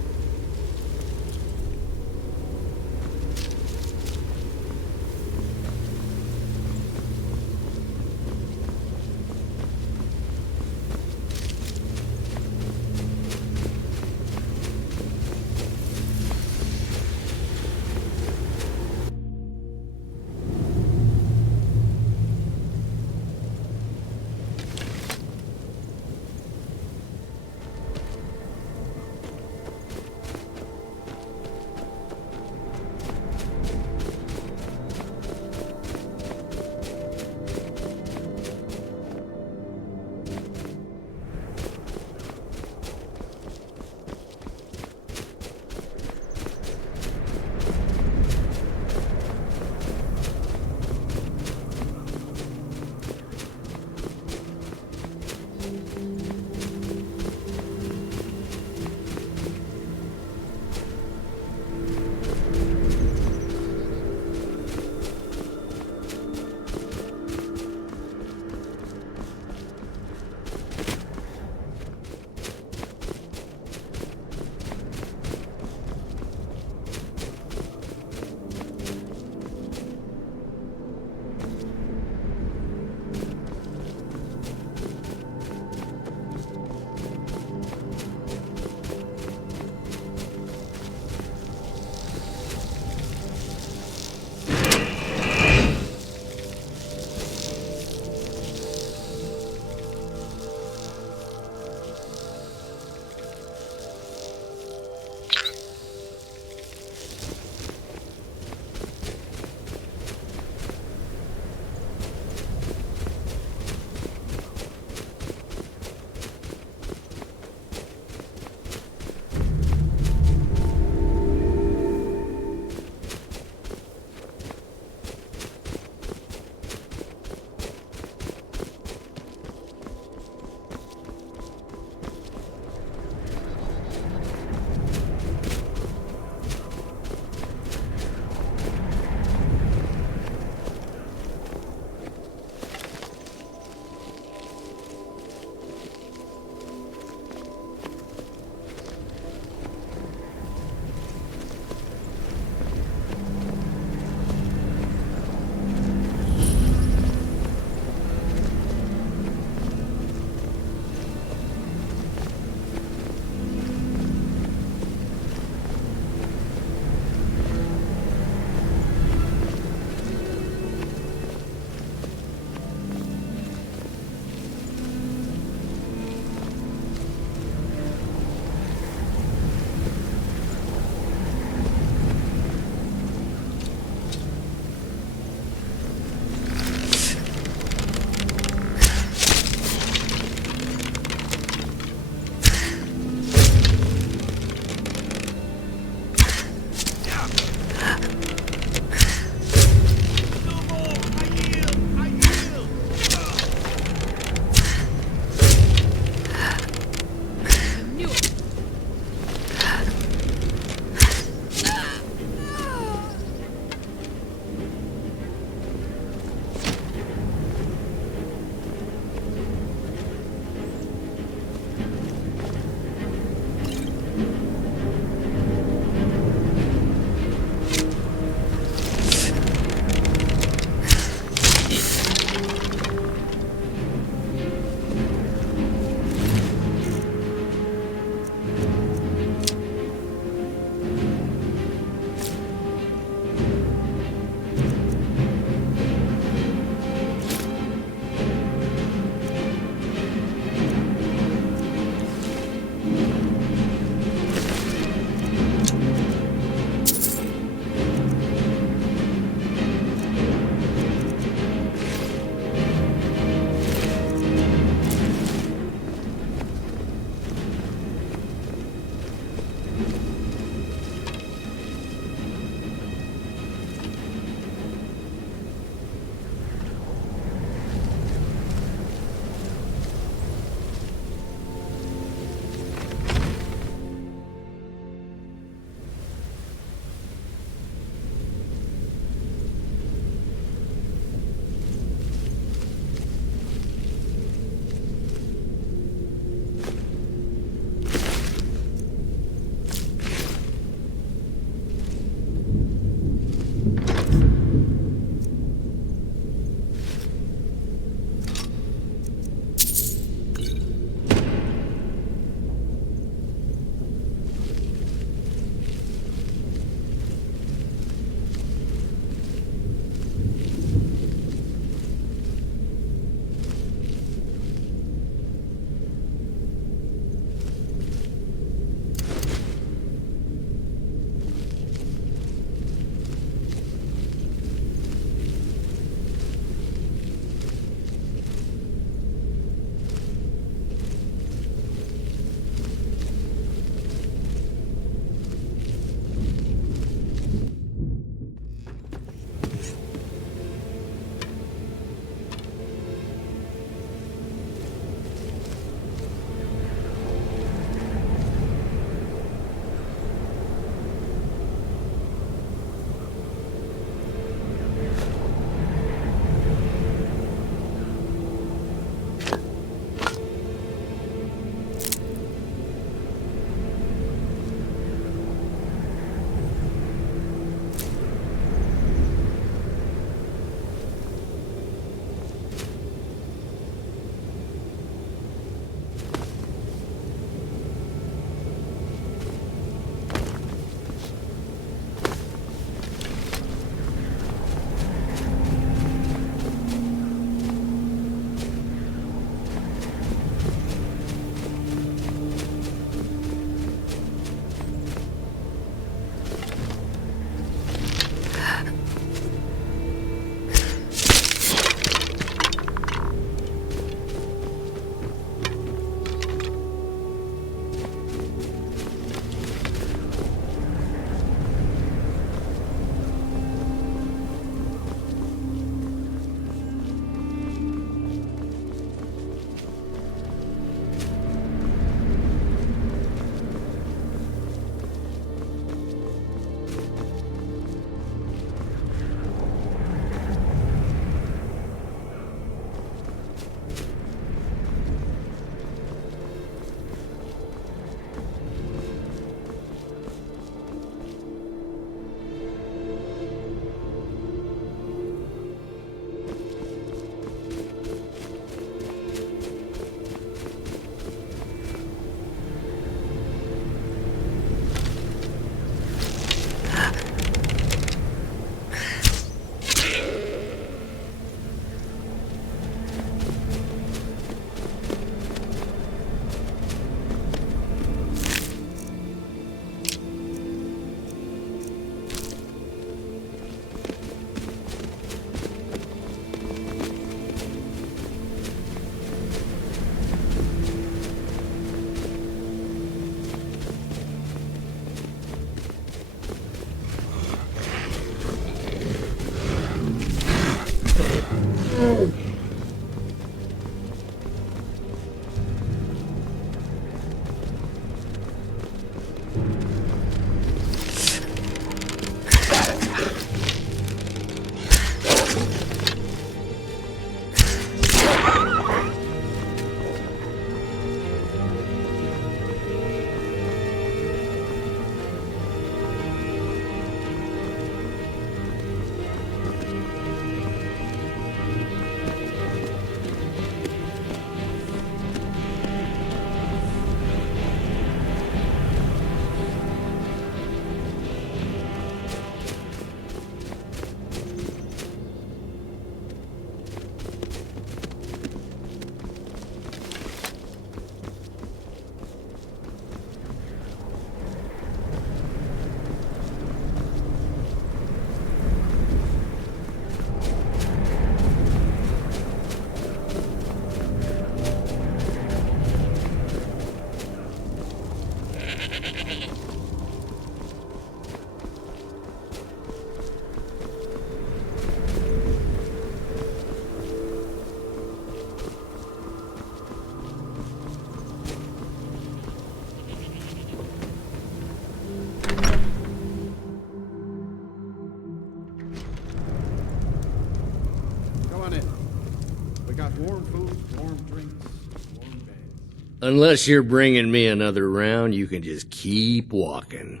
Unless you're bringing me another round, you can just keep walking.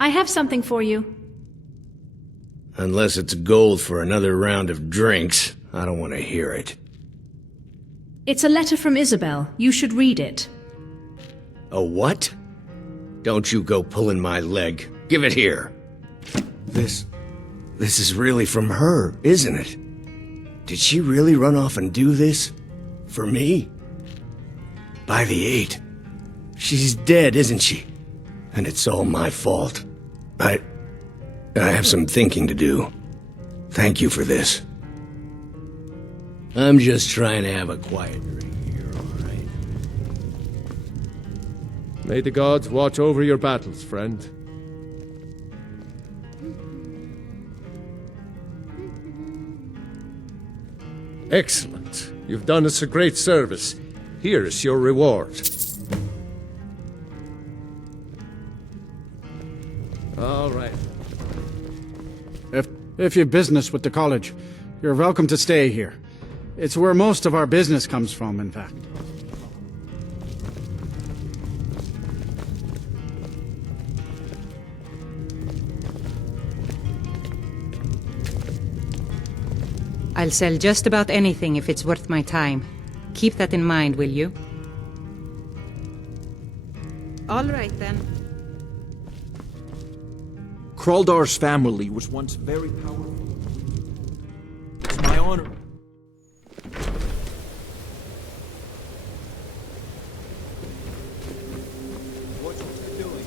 I have something for you. Unless it's gold for another round of drinks, I don't want to hear it. It's a letter from Isabel. You should read it. A what? Don't you go pulling my leg. Give it here. This is really from her, isn't it? Did she really run off and do this? For me? By the 8. She's dead, isn't she? And it's all my fault. I have some thinking to do. Thank you for this. I'm just trying to have a quiet drink here, all right? May the gods watch over your battles, friend. Excellent. You've done us a great service. Here is your reward. All right. If you've business with the college, you're welcome to stay here. It's where most of our business comes from, in fact. I'll sell just about anything if it's worth my time. Keep that in mind, will you? All right, then. Kraldar's family was once very powerful. It's my honor. What's you doing?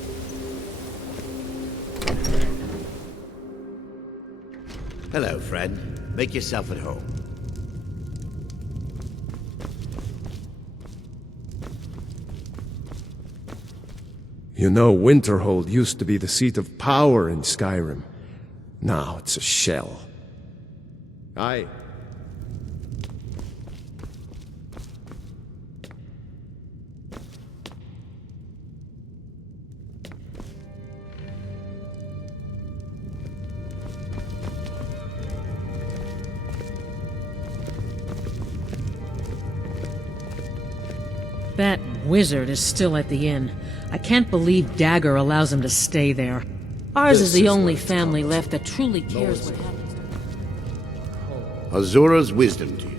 Hello, friend. Make yourself at home. You know, Winterhold used to be the seat of power in Skyrim. Now it's a shell. Aye. That wizard is still at the inn. I can't believe Dagger allows him to stay there. Ours is the only family left that truly cares what happens. Azura's wisdom to you.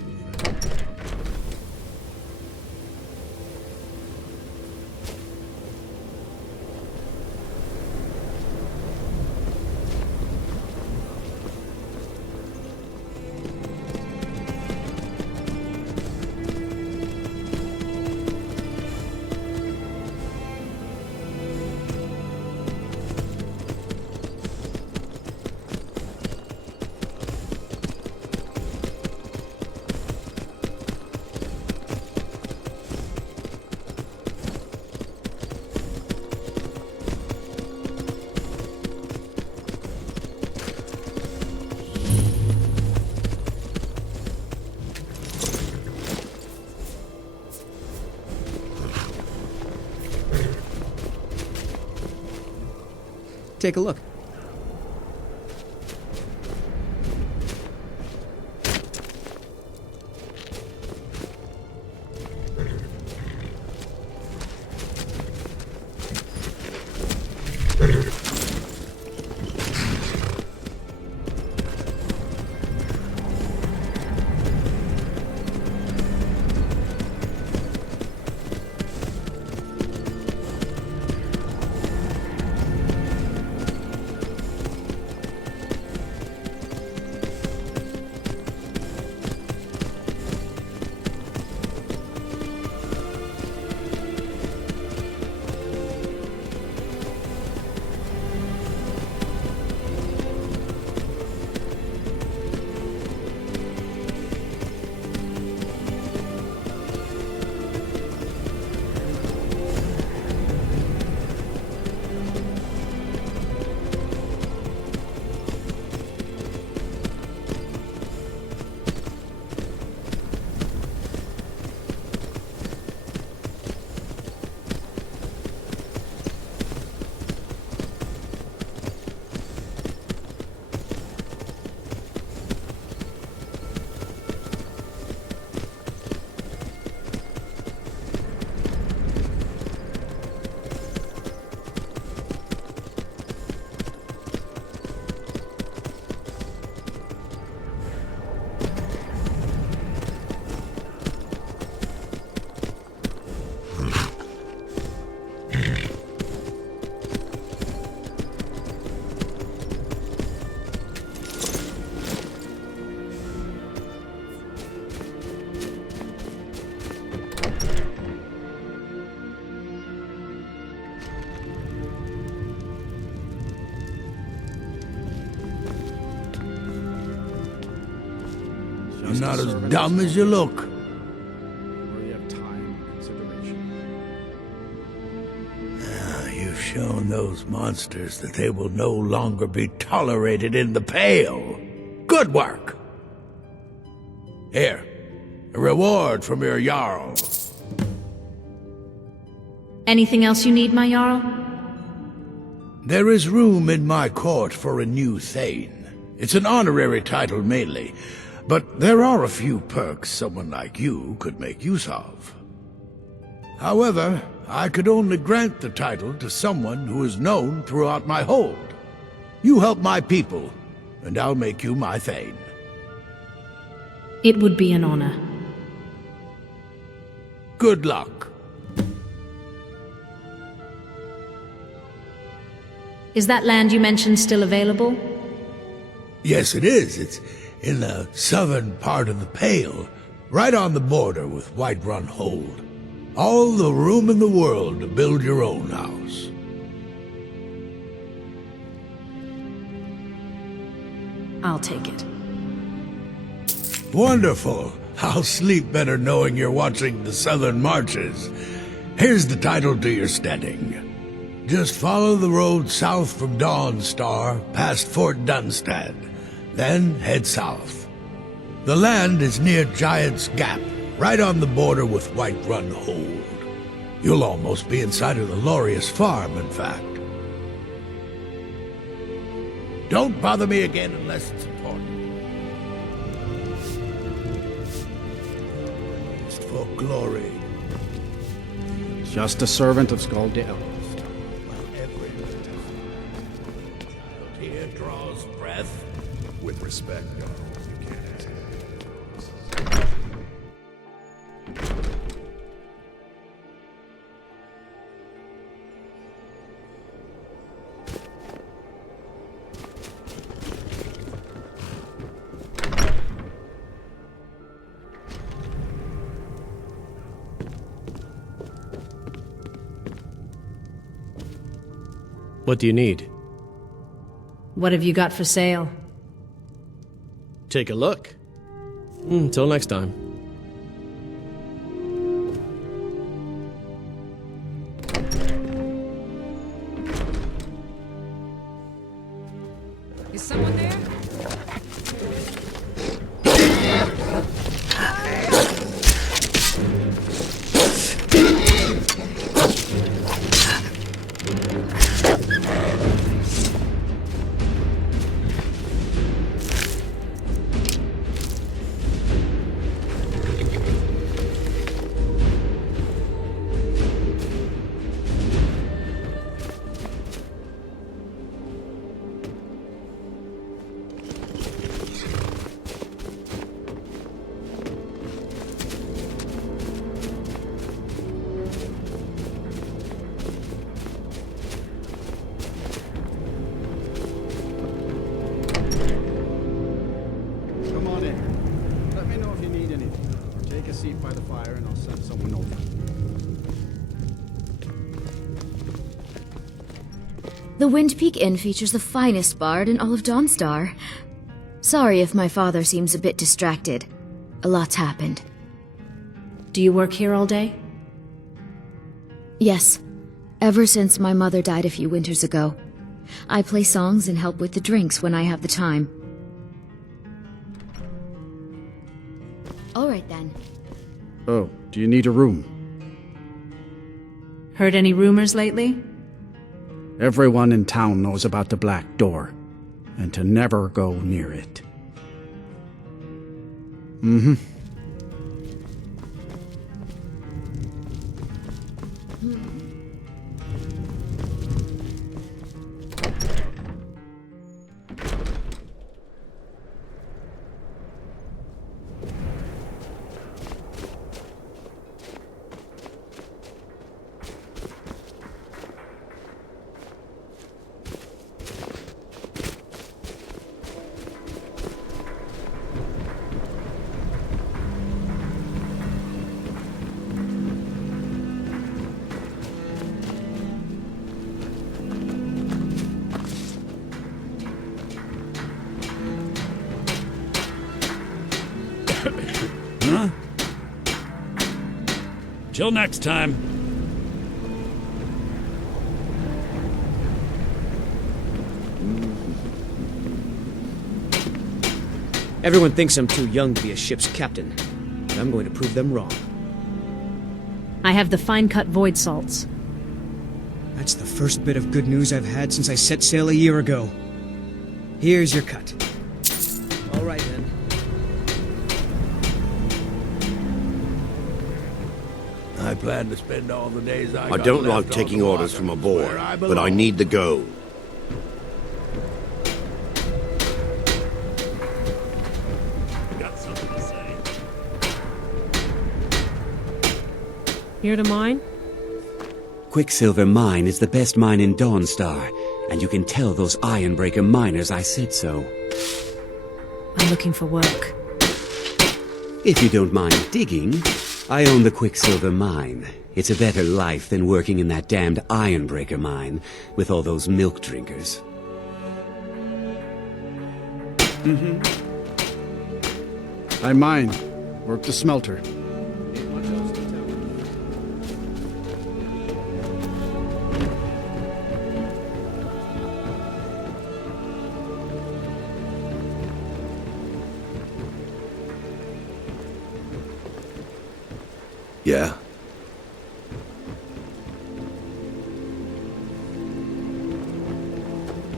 Take a look. not as dumb as you look. You've shown those monsters that they will no longer be tolerated in the Pale. Good work! Here, a reward from your Jarl. Anything else you need, my Jarl? There is room in my court for a new Thane. It's an honorary title mainly, but there are a few perks someone like you could make use of. However, I could only grant the title to someone who is known throughout my hold. You help my people, and I'll make you my Thane. It would be an honor. Good luck. Is that land you mentioned still available? Yes, it is. It's in the southern part of the Pale, right on the border with Whiterun Hold. All the room in the world to build your own house. I'll take it. Wonderful. I'll sleep better knowing you're watching the Southern Marches. Here's the title to your steading. Just follow the road south from Dawnstar, past Fort Dunstad. Then head south. The land is near Giant's Gap, right on the border with Whiterun Hold. You'll almost be inside of the Laureus farm, in fact. Don't bother me again unless it's important. Just for glory. Just a servant of Skaldale. Here draws breath. With respect, Jarl, you can't ask. What do you need? What have you got for sale? Take a look. Until next time. Is someone there? The Windpeak Inn features the finest bard in all of Dawnstar. Sorry if my father seems a bit distracted. A lot's happened. Do you work here all day? Yes. Ever since my mother died a few winters ago. I play songs and help with the drinks when I have the time. All right then. Oh, do you need a room? Heard any rumors lately? Everyone in town knows about the Black Door, and to never go near it. Mm-hmm. Till next time. Everyone thinks I'm too young to be a ship's captain, but I'm going to prove them wrong. I have the fine-cut void salts. That's the first bit of good news I've had since I set sail a year ago. Here's your cut. All right, then. I plan to spend all the days I don't like taking orders from aboard, but I need the gold. Got something to say? Here to mine? Quicksilver Mine is the best mine in Dawnstar, and you can tell those Ironbreaker miners I said so. I'm looking for work. If you don't mind digging, I own the Quicksilver Mine. It's a better life than working in that damned Ironbreaker mine with all those milk drinkers. I mine. Work the smelter. Yeah?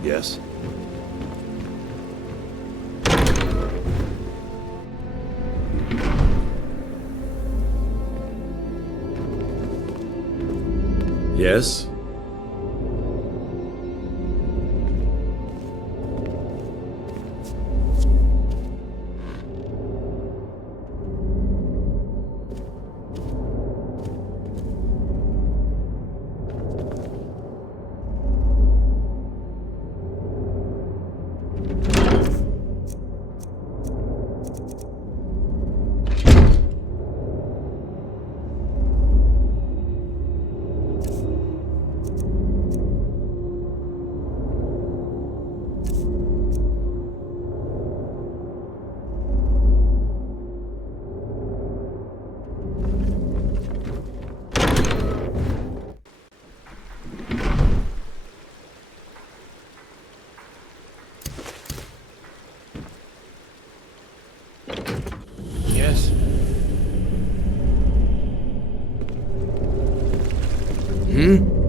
Yes? Yes? Yes? Hmm?